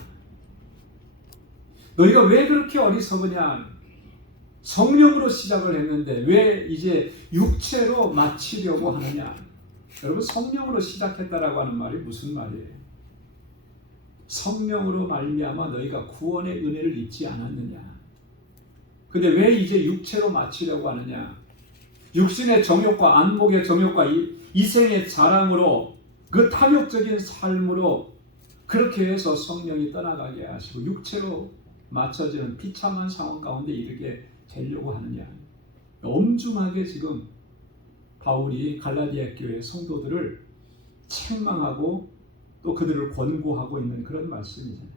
너희가 왜 그렇게 어리석으냐? 성령으로 시작을 했는데 왜 이제 육체로 마치려고 하느냐? 여러분, 성령으로 시작했다라고 하는 말이 무슨 말이에요? 성령으로 말미암아 너희가 구원의 은혜를 입지 않았느냐? 근데 왜 이제 육체로 마치려고 하느냐? 육신의 정욕과 안목의 정욕과 이생의 자랑으로, 그 탐욕적인 삶으로 그렇게 해서 성령이 떠나가게 하시고 육체로 맞춰지는 비참한 상황 가운데 이르게 되려고 하느냐? 엄중하게 지금 바울이 갈라디아 교회 성도들을 책망하고 또 그들을 권고하고 있는 그런 말씀이잖아요.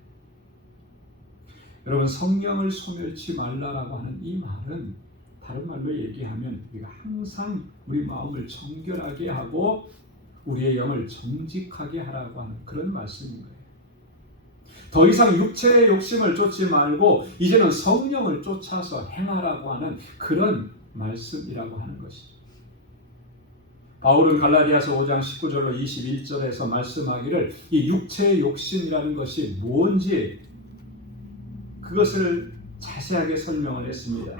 여러분, 성령을 소멸치 말라라고 하는 이 말은 다른 말로 얘기하면 우리가 항상 우리 마음을 정결하게 하고 우리의 영을 정직하게 하라고 하는 그런 말씀인 거예요. 더 이상 육체의 욕심을 쫓지 말고 이제는 성령을 쫓아서 행하라고 하는 그런 말씀이라고 하는 것이죠. 바울은 갈라디아서 5장 19절로 21절에서 말씀하기를 이 육체의 욕심이라는 것이 뭔지 그것을 자세하게 설명을 했습니다.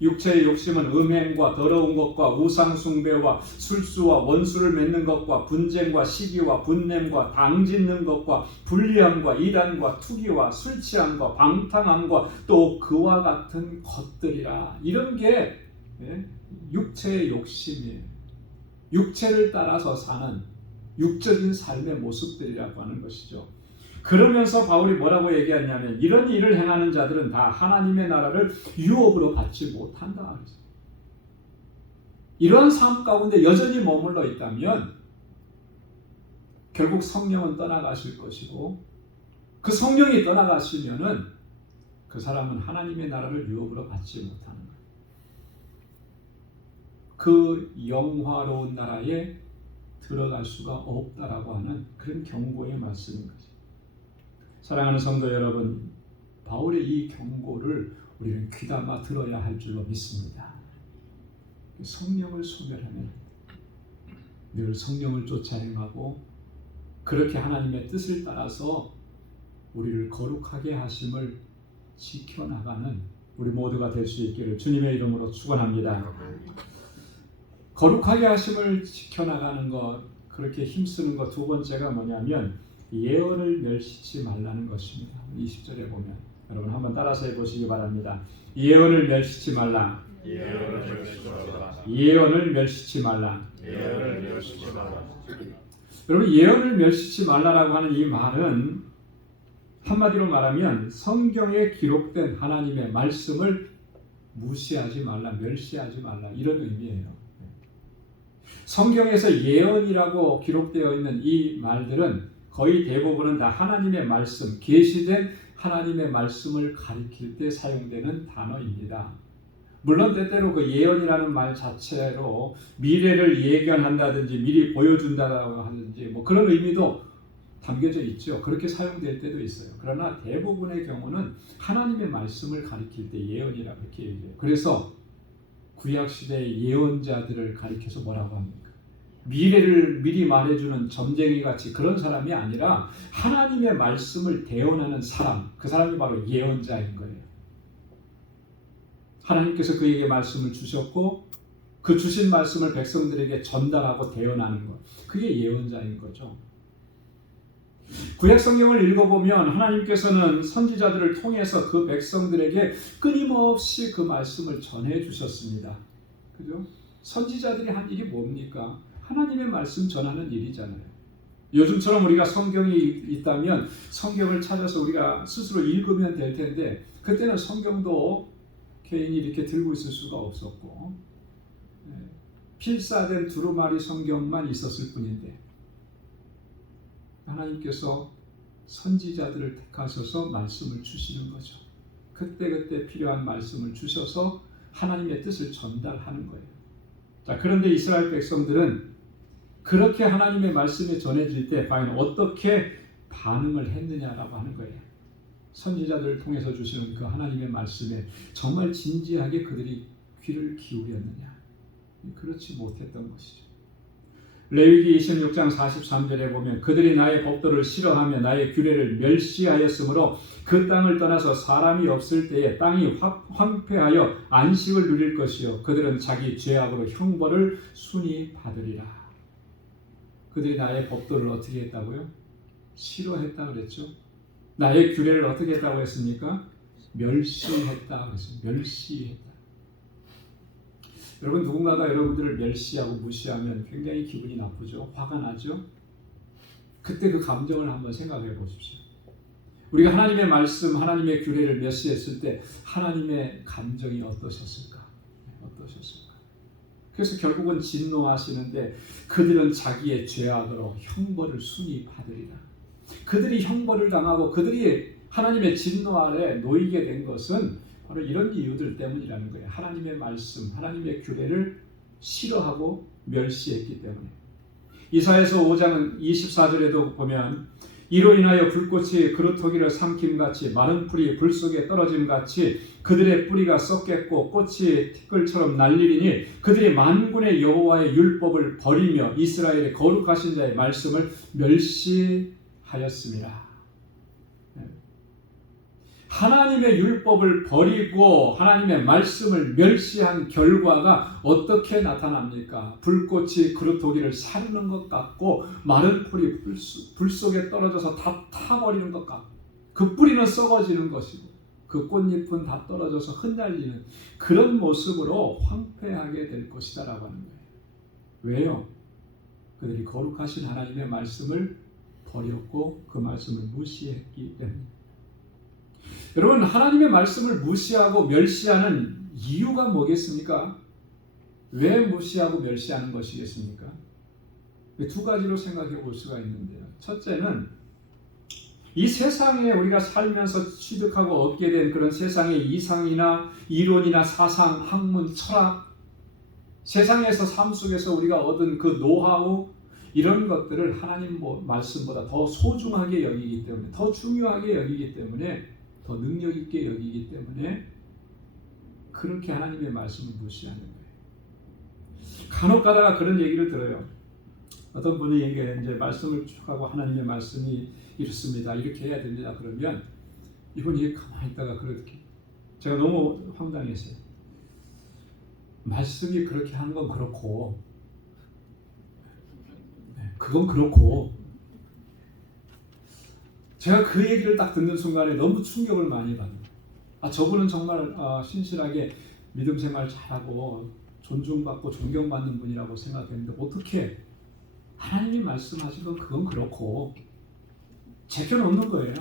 육체의 욕심은 음행과 더러운 것과 우상 숭배와 술수와 원수를 맺는 것과 분쟁과 시기와 분냄과 당짓는 것과 불리함과 이단과 투기와 술 취함과 방탕함과 또 그와 같은 것들이라. 이런 게 육체의 욕심이에요. 육체를 따라서 사는 육적인 삶의 모습들이라고 하는 것이죠. 그러면서 바울이 뭐라고 얘기하냐면, 이런 일을 행하는 자들은 다 하나님의 나라를 유업으로 받지 못한다. 이런 삶 가운데 여전히 머물러 있다면 결국 성령은 떠나가실 것이고, 그 성령이 떠나가시면은 그 사람은 하나님의 나라를 유업으로 받지 못하는 거예요. 그 영화로운 나라에 들어갈 수가 없다라고 하는 그런 경고의 말씀인 거죠. 사랑하는 성도 여러분, 바울의 이 경고를 우리는 귀담아 들어야 할 줄로 믿습니다. 성령을 소멸하면 늘 성령을 쫓아 행하고 그렇게 하나님의 뜻을 따라서 우리를 거룩하게 하심을 지켜나가는 우리 모두가 될 수 있기를 주님의 이름으로 축원합니다. 거룩하게 하심을 지켜나가는 것, 그렇게 힘쓰는 것 두 번째가 뭐냐면 예언을 멸시치 말라는 것입니다. 20절에 보면 여러분 한번 따라서 해보시기 바랍니다. 예언을 멸시치 말라. 예언을 멸시치 말라. 예언을 멸시치 말라. 예언을 멸시치 말라. 여러분, 예언을 멸시치 말라라고 하는 이 말은 한마디로 말하면 성경에 기록된 하나님의 말씀을 무시하지 말라, 멸시하지 말라, 이런 의미예요. 성경에서 예언이라고 기록되어 있는 이 말들은 거의 대부분은 다 하나님의 말씀, 계시된 하나님의 말씀을 가리킬 때 사용되는 단어입니다. 물론 때때로 그 예언이라는 말 자체로 미래를 예견한다든지 미리 보여준다고 하든지 뭐 그런 의미도 담겨져 있죠. 그렇게 사용될 때도 있어요. 그러나 대부분의 경우는 하나님의 말씀을 가리킬 때 예언이라고 이렇게 얘기해요. 그래서 구약시대의 예언자들을 가리켜서 뭐라고 합니까? 미래를 미리 말해주는 점쟁이 같이 그런 사람이 아니라 하나님의 말씀을 대언하는 사람, 그 사람이 바로 예언자인 거예요. 하나님께서 그에게 말씀을 주셨고 그 주신 말씀을 백성들에게 전달하고 대언하는 것, 그게 예언자인 거죠. 구약 성경을 읽어보면 하나님께서는 선지자들을 통해서 그 백성들에게 끊임없이 그 말씀을 전해 주셨습니다. 그죠? 선지자들이 한 일이 뭡니까? 하나님의 말씀 전하는 일이잖아요. 요즘처럼 우리가 성경이 있다면 성경을 찾아서 우리가 스스로 읽으면 될 텐데 그때는 성경도 개인이 이렇게 들고 있을 수가 없었고 필사된 두루마리 성경만 있었을 뿐인데 하나님께서 선지자들을 택하셔서 말씀을 주시는 거죠. 그때그때 필요한 말씀을 주셔서 하나님의 뜻을 전달하는 거예요. 자, 그런데 이스라엘 백성들은 그렇게 하나님의 말씀이 전해질 때 과연 어떻게 반응을 했느냐라고 하는 거예요. 선지자들을 통해서 주시는 그 하나님의 말씀에 정말 진지하게 그들이 귀를 기울였느냐? 그렇지 못했던 것이죠. 레위기 26장 43절에 보면 그들이 나의 법도를 싫어하며 나의 규례를 멸시하였으므로 그 땅을 떠나서 사람이 없을 때에 땅이 황폐하여 안식을 누릴 것이요 그들은 자기 죄악으로 형벌을 순히 받으리라. 그들이 나의 법도를 어떻게 했다고요? 싫어했다 그랬죠. 나의 규례를 어떻게 했다고 했습니까? 멸시했다 그랬어요. 멸시했다. 여러분, 누군가가 여러분들을 멸시하고 무시하면 굉장히 기분이 나쁘죠. 화가 나죠. 그때 그 감정을 한번 생각해 보십시오. 우리가 하나님의 말씀, 하나님의 규례를 멸시했을 때 하나님의 감정이 어떠셨을까? 어떠셨을까? 그래서 결국은 진노하시는데 그들은 자기의 죄악으로 형벌을 순히 받으리라. 그들이 형벌을 당하고 그들이 하나님의 진노 아래 놓이게 된 것은 바로 이런 이유들 때문이라는 거예요. 하나님의 말씀, 하나님의 규례를 싫어하고 멸시했기 때문에. 이사야서 5장 24절에도 보면 이로 인하여 불꽃이 그루터기를 삼킴같이 마른 풀이 불 속에 떨어짐같이 그들의 뿌리가 썩겠고 꽃이 티끌처럼 날리리니 그들이 만군의 여호와의 율법을 버리며 이스라엘의 거룩하신 자의 말씀을 멸시하였습니다. 하나님의 율법을 버리고 하나님의 말씀을 멸시한 결과가 어떻게 나타납니까? 불꽃이 그루터기를 사르는 것 같고 마른 풀이 불 속에 떨어져서 다 타버리는 것 같고 그 뿌리는 썩어지는 것이고 그 꽃잎은 다 떨어져서 흩날리는 그런 모습으로 황폐하게 될 것이다 라고 하는 거예요. 왜요? 그들이 거룩하신 하나님의 말씀을 버렸고 그 말씀을 무시했기 때문에. 여러분, 하나님의 말씀을 무시하고 멸시하는 이유가 뭐겠습니까? 왜 무시하고 멸시하는 것이겠습니까? 두 가지로 생각해 볼 수가 있는데요. 첫째는 이 세상에 우리가 살면서 취득하고 얻게 된 그런 세상의 이상이나 이론이나 사상, 학문, 철학, 세상에서 삶 속에서 우리가 얻은 그 노하우, 이런 것들을 하나님 말씀보다 더 소중하게 여기기 때문에, 더 중요하게 여기기 때문에, 더 능력 있게 여기기 때문에 그렇게 하나님의 말씀을 무시하는 거예요. 간혹 가다가 그런 얘기를 들어요. 어떤 분이 이제 말씀을 쭉 하고 하나님의 말씀이 이렇습니다, 이렇게 해야 됩니다. 그러면 이분이 가만히 있다가 그렇게, 제가 너무 황당했어요. 말씀이 그렇게 하는 건 그렇고, 그건 그렇고, 제가 그 얘기를 딱 듣는 순간에 너무 충격을 많이 받는, 저분은 정말 신실하게 믿음 생활 잘하고 존중받고 존경받는 분이라고 생각했는데 어떻게 하나님이 말씀하신 건 그건 그렇고 제껴놓는 거예요.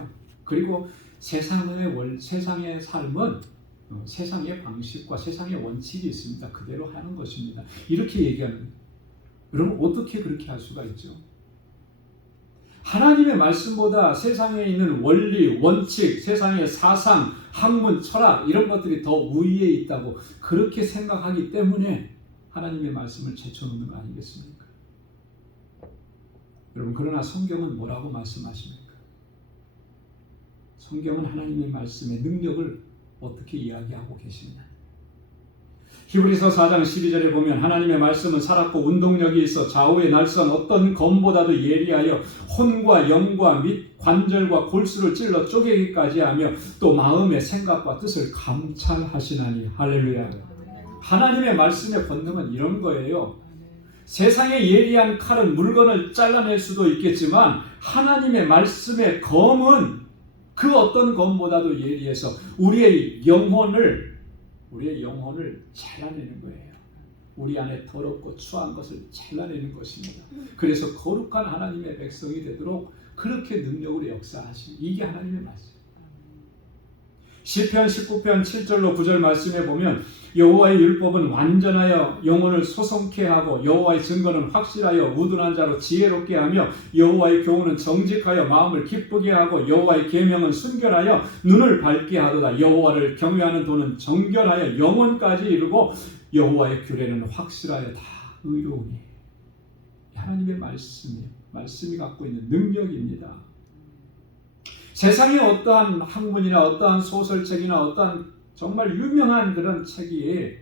그리고 세상의 삶은 세상의 방식과 세상의 원칙이 있습니다. 그대로 하는 것입니다. 이렇게 얘기하는 거예요. 여러분, 어떻게 그렇게 할 수가 있죠? 하나님의 말씀보다 세상에 있는 원리, 원칙, 세상의 사상, 학문, 철학, 이런 것들이 더 우위에 있다고 그렇게 생각하기 때문에 하나님의 말씀을 제쳐놓는 거 아니겠습니까? 여러분, 그러나 성경은 뭐라고 말씀하십니까? 성경은 하나님의 말씀의 능력을 어떻게 이야기하고 계시느냐? 히브리서 4장 12절에 보면 하나님의 말씀은 살았고 운동력이 있어 좌우의 날선 어떤 검보다도 예리하여 혼과 영과 및 관절과 골수를 찔러 쪼개기까지 하며 또 마음의 생각과 뜻을 감찰하시나니. 할렐루야. 하나님의 말씀의 권능은 이런 거예요. 세상의 예리한 칼은 물건을 잘라낼 수도 있겠지만 하나님의 말씀의 검은 그 어떤 검보다도 예리해서 우리의 영혼을 잘라내는 거예요. 우리 안에 더럽고 추한 것을 잘라내는 것입니다. 그래서 거룩한 하나님의 백성이 되도록 그렇게 능력으로 역사하시는, 이게 하나님의 말씀. 시편 19편 7절로 9절 말씀에 보면 여호와의 율법은 완전하여 영혼을 소성케 하고 여호와의 증거는 확실하여 우둔한 자로 지혜롭게 하며 여호와의 교훈은 정직하여 마음을 기쁘게 하고 여호와의 계명은 순결하여 눈을 밝게 하도다. 여호와를 경외하는 도는 정결하여 영혼까지 이르고 여호와의 규례는 확실하여 다 의로우니. 하나님의 말씀이 갖고 있는 능력입니다. 세상의 어떠한 학문이나 어떠한 소설책이나 어떠한 정말 유명한 그런 책이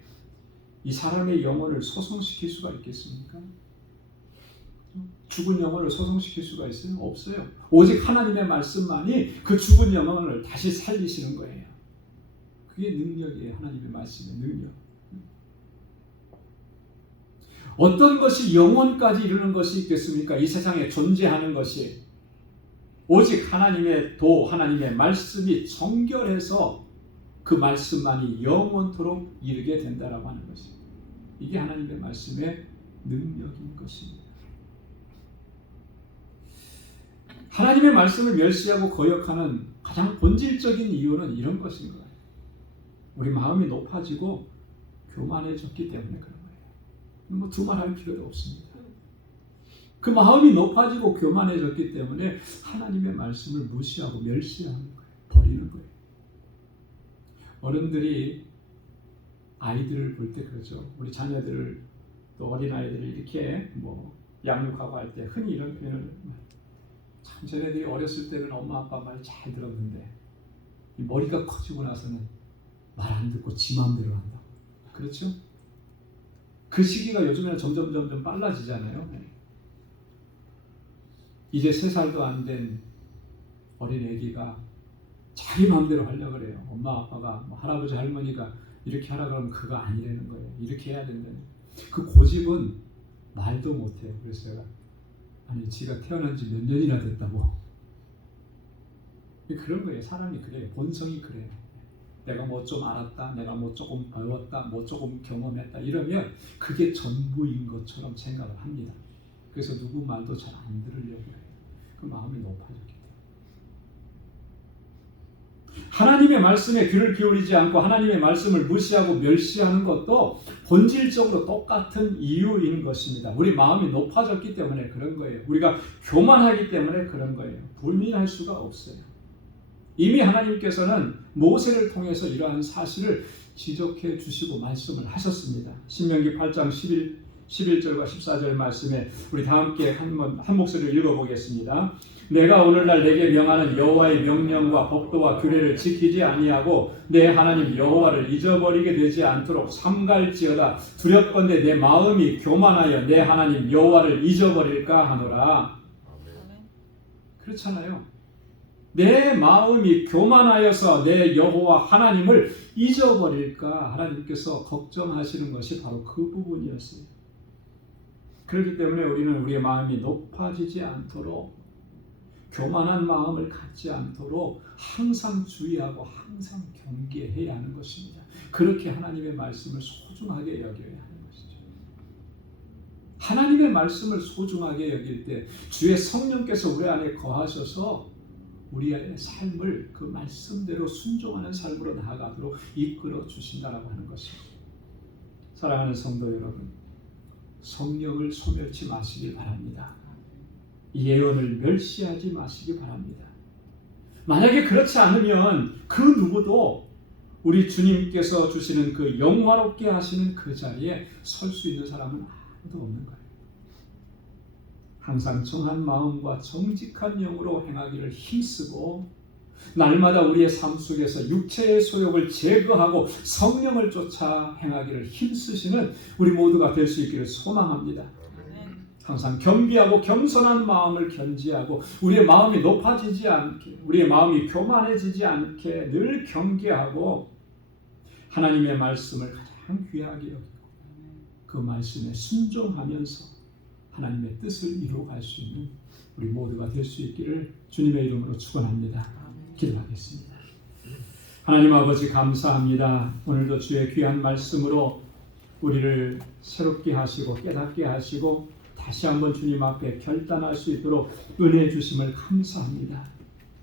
이 사람의 영혼을 소성시킬 수가 있겠습니까? 죽은 영혼을 소성시킬 수가 있어요? 없어요. 오직 하나님의 말씀만이 그 죽은 영혼을 다시 살리시는 거예요. 그게 능력이에요. 하나님의 말씀의 능력. 어떤 것이 영혼까지 이루는 것이 있겠습니까? 이 세상에 존재하는 것이 오직 하나님의 도, 하나님의 말씀이 정결해서 그 말씀만이 영원토록 이르게 된다라고 하는 것입니다. 이게 하나님의 말씀의 능력인 것입니다. 하나님의 말씀을 멸시하고 거역하는 가장 본질적인 이유는 이런 것인 거예요. 우리 마음이 높아지고 교만해졌기 때문에 그런 거예요. 두말할 필요도 없습니다. 그 마음이 높아지고 교만해졌기 때문에 하나님의 말씀을 무시하고 멸시하는 거예요. 버리는 거예요. 어른들이 아이들을 볼 때 그러죠. 우리 자녀들을, 또 어린아이들을 이렇게 양육하고 할 때 흔히 이런 표현을, 참 쟤네들이 어렸을 때는 엄마 아빠 말 잘 들었는데 이 머리가 커지고 나서는 말 안 듣고 지 마음대로 한다. 그렇죠? 그 시기가 요즘에는 점점 빨라지잖아요. 이제 3살도 안 된 어린 애기가 자기 마음대로 하려고 그래요. 엄마 아빠가 할아버지 할머니가 이렇게 하라 그러면 그거 아니라는 거예요. 이렇게 해야 된다는. 그 고집은 말도 못해요. 그래서 제가 아니 지가 태어난 지 몇 년이나 됐다고. 그런 거예요. 사람이 그래요. 본성이 그래요. 내가 좀 알았다, 내가 조금 배웠다, 조금 경험했다 이러면 그게 전부인 것처럼 생각을 합니다. 그래서 누구 말도 잘 안 들으려고 해요. 그 마음이 높아졌기 때문에. 하나님의 말씀에 귀를 기울이지 않고 하나님의 말씀을 무시하고 멸시하는 것도 본질적으로 똑같은 이유인 것입니다. 우리 마음이 높아졌기 때문에 그런 거예요. 우리가 교만하기 때문에 그런 거예요. 불민할 수가 없어요. 이미 하나님께서는 모세를 통해서 이러한 사실을 지적해 주시고 말씀을 하셨습니다. 신명기 8장 11절과 14절 말씀에 우리 다 함께 한 목소리를 읽어보겠습니다. 내가 오늘날 내게 명하는 여호와의 명령과 법도와 규례를 지키지 아니하고 내 하나님 여호와를 잊어버리게 되지 않도록 삼갈지어다. 두렵건대 내 마음이 교만하여 내 하나님 여호와를 잊어버릴까 하노라. 그렇잖아요. 내 마음이 교만하여서 내 여호와 하나님을 잊어버릴까 하나님께서 걱정하시는 것이 바로 그 부분이었어요. 그렇기 때문에 우리는 우리의 마음이 높아지지 않도록, 교만한 마음을 갖지 않도록 항상 주의하고 항상 경계해야 하는 것입니다. 그렇게 하나님의 말씀을 소중하게 여겨야 하는 것이죠. 하나님의 말씀을 소중하게 여길 때 주의 성령께서 우리 안에 거하셔서 우리의 삶을 그 말씀대로 순종하는 삶으로 나아가도록 이끌어 주신다라고 하는 것입니다. 사랑하는 성도 여러분, 성령을 소멸치 마시길 바랍니다. 예언을 멸시하지 마시기 바랍니다. 만약에 그렇지 않으면 그 누구도 우리 주님께서 주시는 그 영화롭게 하시는 그 자리에 설 수 있는 사람은 아무도 없는 거예요. 항상 정한 마음과 정직한 영으로 행하기를 힘쓰고 날마다 우리의 삶 속에서 육체의 소욕을 제거하고 성령을 쫓아 행하기를 힘쓰시는 우리 모두가 될 수 있기를 소망합니다. 항상 겸비하고 겸손한 마음을 견지하고 우리의 마음이 높아지지 않게, 우리의 마음이 교만해지지 않게 늘 경계하고 하나님의 말씀을 가장 귀하게 여기고 그 말씀에 순종하면서 하나님의 뜻을 이루어갈 수 있는 우리 모두가 될 수 있기를 주님의 이름으로 축원합니다. 기도하겠습니다. 하나님 아버지 감사합니다. 오늘도 주의 귀한 말씀으로 우리를 새롭게 하시고 깨닫게 하시고 다시 한번 주님 앞에 결단할 수 있도록 은혜 주심을 감사합니다.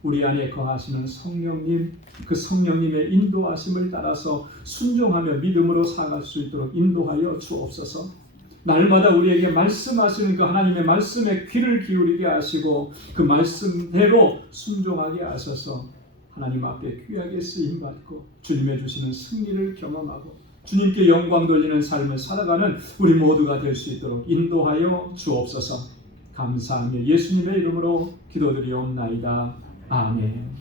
우리 안에 거하시는 성령님, 그 성령님의 인도하심을 따라서 순종하며 믿음으로 살아갈 수 있도록 인도하여 주옵소서. 날마다 우리에게 말씀하시는 그 하나님의 말씀에 귀를 기울이게 하시고 그 말씀대로 순종하게 하셔서 하나님 앞에 귀하게 쓰임받고 주님의 주시는 승리를 경험하고 주님께 영광 돌리는 삶을 살아가는 우리 모두가 될 수 있도록 인도하여 주옵소서. 감사하며 예수님의 이름으로 기도드리옵나이다. 아멘.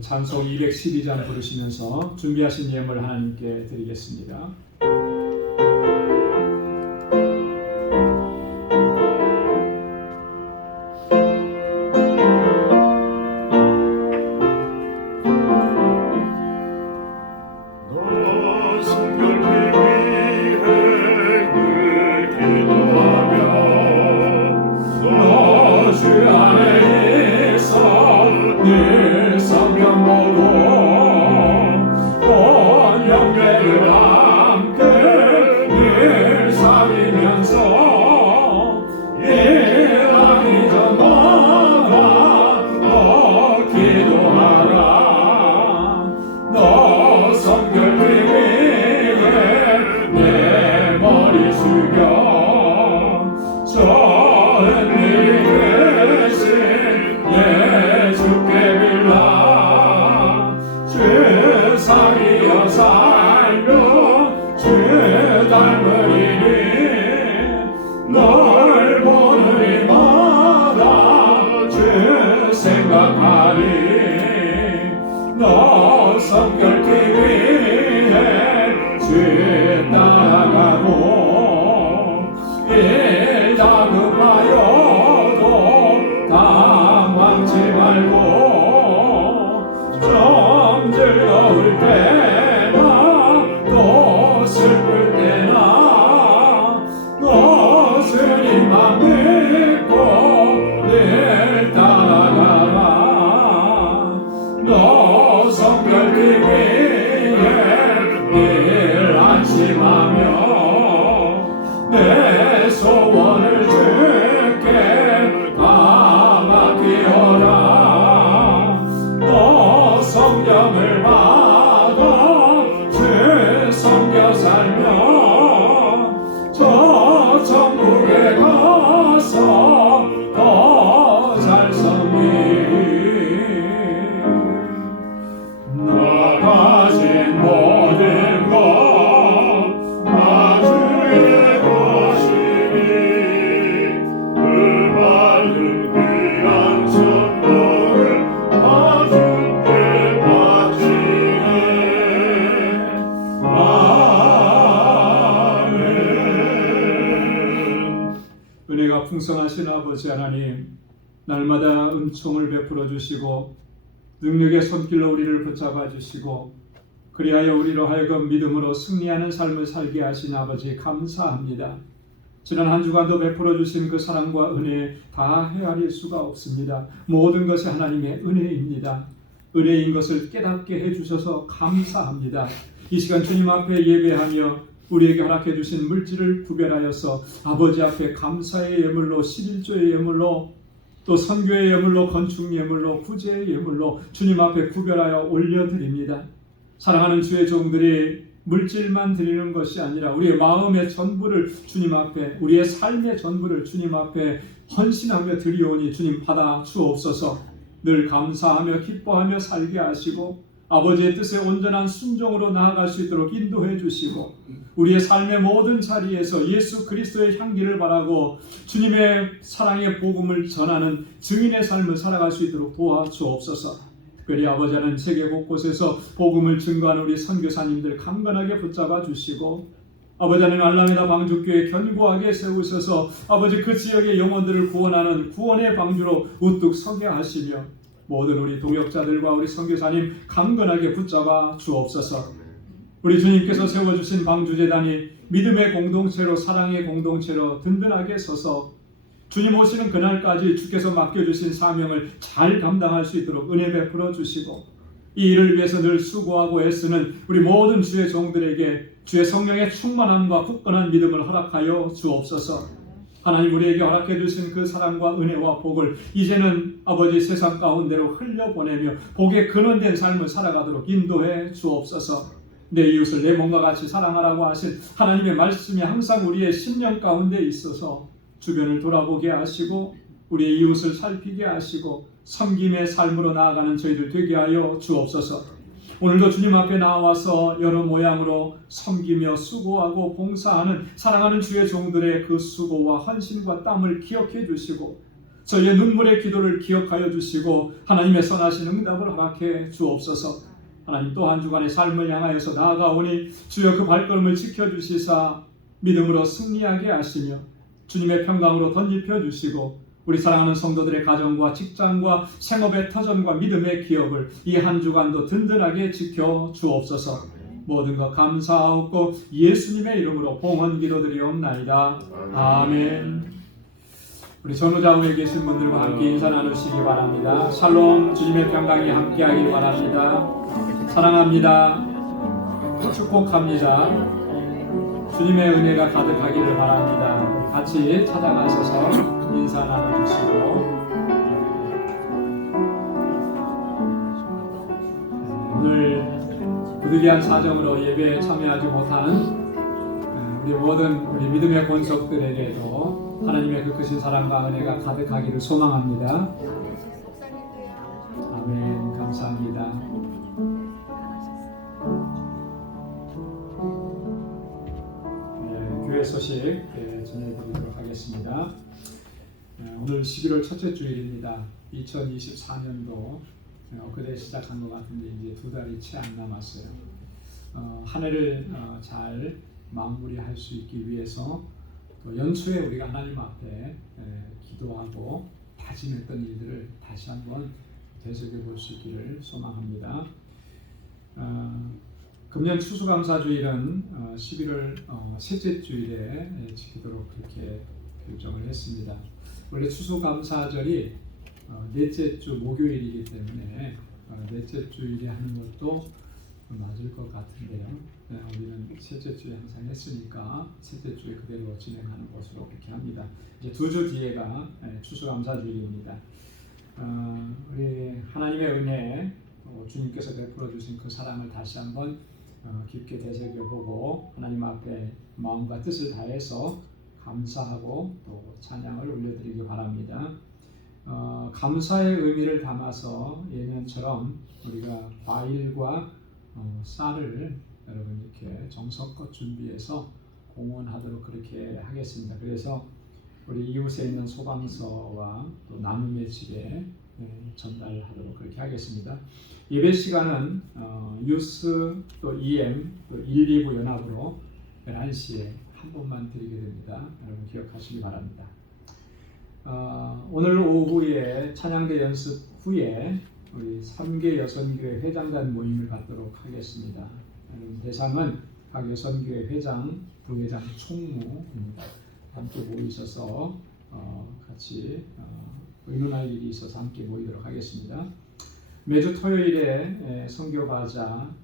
찬송 212장 부르시면서 준비하신 예물 하나님께 드리겠습니다. 풍성하신 아버지 하나님, 날마다 은총을 베풀어 주시고 능력의 손길로 우리를 붙잡아 주시고 그리하여 우리로 하여금 믿음으로 승리하는 삶을 살게 하신 아버지 감사합니다. 지난 한 주간도 베풀어 주신 그 사랑과 은혜 다 헤아릴 수가 없습니다. 모든 것이 하나님의 은혜입니다. 은혜인 것을 깨닫게 해주셔서 감사합니다. 이 시간 주님 앞에 예배하며 우리에게 허락해 주신 물질을 구별하여서 아버지 앞에 감사의 예물로, 11조의 예물로, 또 선교의 예물로, 건축 예물로, 구제의 예물로 주님 앞에 구별하여 올려드립니다. 사랑하는 주의 종들이 물질만 드리는 것이 아니라 우리의 마음의 전부를 주님 앞에, 우리의 삶의 전부를 주님 앞에 헌신하며 드리오니 주님 받아 주옵소서. 늘 감사하며 기뻐하며 살게 하시고 아버지의 뜻에 온전한 순종으로 나아갈 수 있도록 인도해 주시고 우리의 삶의 모든 자리에서 예수 그리스도의 향기를 바라고 주님의 사랑의 복음을 전하는 증인의 삶을 살아갈 수 있도록 도와주옵소서. 특별히 아버지는 세계 곳곳에서 복음을 증거하는 우리 선교사님들 강건하게 붙잡아 주시고 아버지는 알라메다 방주교회 견고하게 세우셔서 아버지 그 지역의 영혼들을 구원하는 구원의 방주로 우뚝 서게 하시며 모든 우리 동역자들과 우리 선교사님 강건하게 붙잡아 주옵소서. 우리 주님께서 세워주신 방주재단이 믿음의 공동체로, 사랑의 공동체로 든든하게 서서 주님 오시는 그날까지 주께서 맡겨주신 사명을 잘 감당할 수 있도록 은혜 베풀어 주시고 이 일을 위해서 늘 수고하고 애쓰는 우리 모든 주의 종들에게 주의 성령의 충만함과 굳건한 믿음을 허락하여 주옵소서. 하나님, 우리에게 허락해 주신 그 사랑과 은혜와 복을 이제는 아버지 세상 가운데로 흘려보내며 복의 근원된 삶을 살아가도록 인도해 주옵소서. 내 이웃을 내 몸과 같이 사랑하라고 하신 하나님의 말씀이 항상 우리의 심령 가운데 있어서 주변을 돌아보게 하시고 우리의 이웃을 살피게 하시고 섬김의 삶으로 나아가는 저희들 되게 하여 주옵소서. 오늘도 주님 앞에 나와서 여러 모양으로 섬기며 수고하고 봉사하는 사랑하는 주의 종들의 그 수고와 헌신과 땀을 기억해 주시고 저희의 눈물의 기도를 기억하여 주시고 하나님의 선하신 응답을 허락해 주옵소서. 하나님, 또 한 주간의 삶을 향하여서 나아가오니 주여 그 발걸음을 지켜주시사 믿음으로 승리하게 하시며 주님의 평강으로 덧입혀 주시고 우리 사랑하는 성도들의 가정과 직장과 생업의 터전과 믿음의 기업을 이 한 주간도 든든하게 지켜 주옵소서. 모든 것 감사하옵고 예수님의 이름으로 봉헌 기도드리옵나이다. 아멘. 우리 전우좌우에 계신 분들과 함께 인사 나누시기 바랍니다. 샬롬, 주님의 평강이 함께하길 바랍니다. 사랑합니다. 축복합니다. 주님의 은혜가 가득하기를 바랍니다. 같이 찾아가셔서 인사 나눠주시고 오늘 부득이한 사정으로 예배에 참여하지 못한 우리 모든 우리 믿음의 본속들에게도 하나님의 그 크신 사랑과 은혜가 가득하기를 소망합니다. 아멘. 감사합니다. 교회 소식 전해드리도록 하겠습니다. 오늘 11월 첫째 주일입니다. 2024년도 엊그제 시작한 것 같은데 이제 2달이 채 안 남았어요. 한 해를 잘 마무리할 수 있기 위해서 또 연초에 우리가 하나님 앞에 기도하고 다짐했던 일들을 다시 한번 되새겨 볼 수 있기를 소망합니다. 금년 추수감사주일은 11월 셋째 주일에 지키도록 그렇게 결정을 했습니다. 원래 추수감사절이 넷째 주 목요일이기 때문에 넷째 주일에 하는 것도 맞을 것 같은데요. 우리는 셋째 주에 항상 했으니까 셋째 주에 그대로 진행하는 것으로 그렇게 합니다. 이제 2주 뒤에가 추수감사주일입니다. 우리 하나님의 은혜, 주님께서 베풀어 주신 그 사랑을 다시 한번 깊게 되새겨보고 하나님 앞에 마음과 뜻을 다해서 감사하고 또 찬양을 올려드리기 바랍니다. 감사의 의미를 담아서 예년처럼 우리가 과일과 쌀을 여러분 이렇게 정성껏 준비해서 공헌하도록 그렇게 하겠습니다. 그래서 우리 이웃에 있는 소방서와 또 나눔의 집에 전달하도록 그렇게 하겠습니다. 예배 시간은 유스 또 EM 또 1, 2부 연합으로 11시에 한 번만 드리게 됩니다. 여러분 기억하시기 바랍니다. 오늘 오후에 찬양대 연습 후에 우리 3개 여선교회 회장단 모임을 갖도록 하겠습니다. 대상은 각 여선교회 회장, 부회장, 총무입니다. 함께 모이셔서 같이 의논할 일이 있어서 함께 모이도록 하겠습니다. 매주 토요일에 선교바자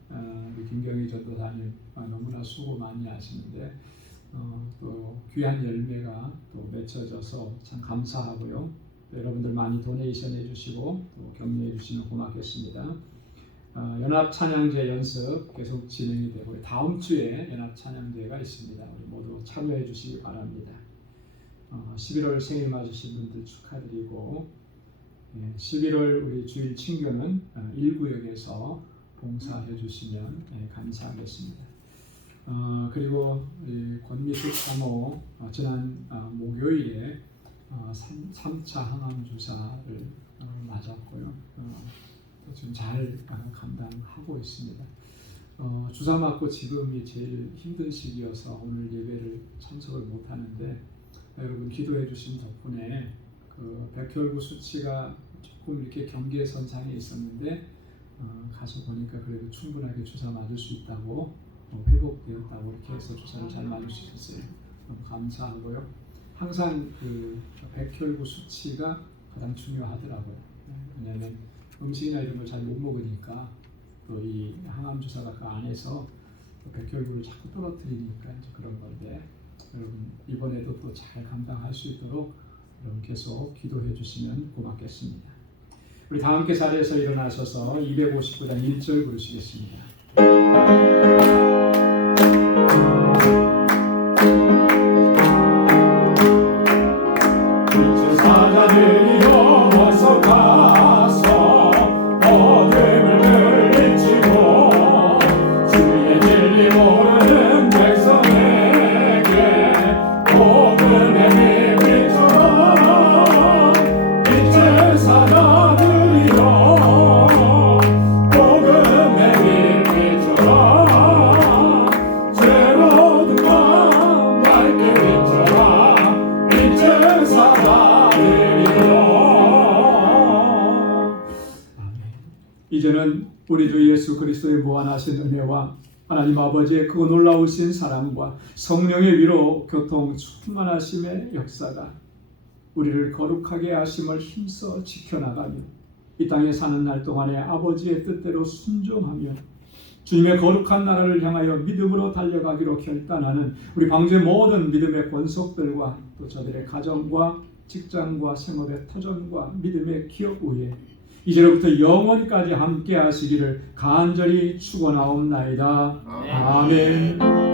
우리 김경희 전도사님 너무나 수고 많이 하시는데 또 귀한 열매가 또 맺혀져서 참 감사하고요. 여러분들 많이 도네이션 해주시고 또 격려해 주시면 고맙겠습니다. 연합 찬양제 연습 계속 진행이 되고 다음 주에 연합 찬양제가 있습니다. 우리 모두 참여해 주시기 바랍니다. 11월 생일 맞으신 분들 축하드리고 11월 우리 주일 친교는 1구역에서 봉사해 주시면 감사하겠습니다. 그리고 권미숙 사모 지난 목요일에 3차 항암 주사를 맞았고요. 지금 잘 감당하고 있습니다. 주사 맞고 지금이 제일 힘든 시기여서 오늘 예배를 참석을 못하는데 여러분 기도해 주신 덕분에 그 백혈구 수치가 조금 이렇게 경계선상에 있었는데 가서 보니까 그래도 충분하게 주사 맞을 수 있다고 회복되었다고 이렇게 해서 주사를 잘 맞을 수 있었어요. 너무 감사하고요. 항상 그 백혈구 수치가 가장 중요하더라고요. 왜냐하면 음식이나 이런 걸 잘 못 먹으니까 또 이 항암 주사가 그 안에서 백혈구를 자꾸 떨어뜨리니까 이제 그런 건데 여러분 이번에도 또 잘 감당할 수 있도록 여러분 계속 기도해 주시면 고맙겠습니다. 우리 다 함께 자리에서 일어나셔서 259장 1절 부르시겠습니다. 이제 사자들이여 어서 가서 어둠을 물리치고 주의 진리 모르는 백성에게 복음의 빛처럼 이제 사자들이여 복음의 빛처럼 새로운 밤 밝게 비춰라 이제 사자들이여. 이제는 우리 주 예수 그리스도의 무한하신 은혜와 하나님 아버지의 그 놀라우신 사랑과 성령의 위로 교통 충만하심의 역사가 우리를 거룩하게 하심을 힘써 지켜나가며 이 땅에 사는 날 동안에 아버지의 뜻대로 순종하며 주님의 거룩한 나라를 향하여 믿음으로 달려가기로 결단하는 우리 방주의 모든 믿음의 권속들과 또 저들의 가정과 직장과 생업의 터전과 믿음의 기업 위에 이제로부터 영원까지 함께 하시기를 간절히 축원하옵나이다. 아멘.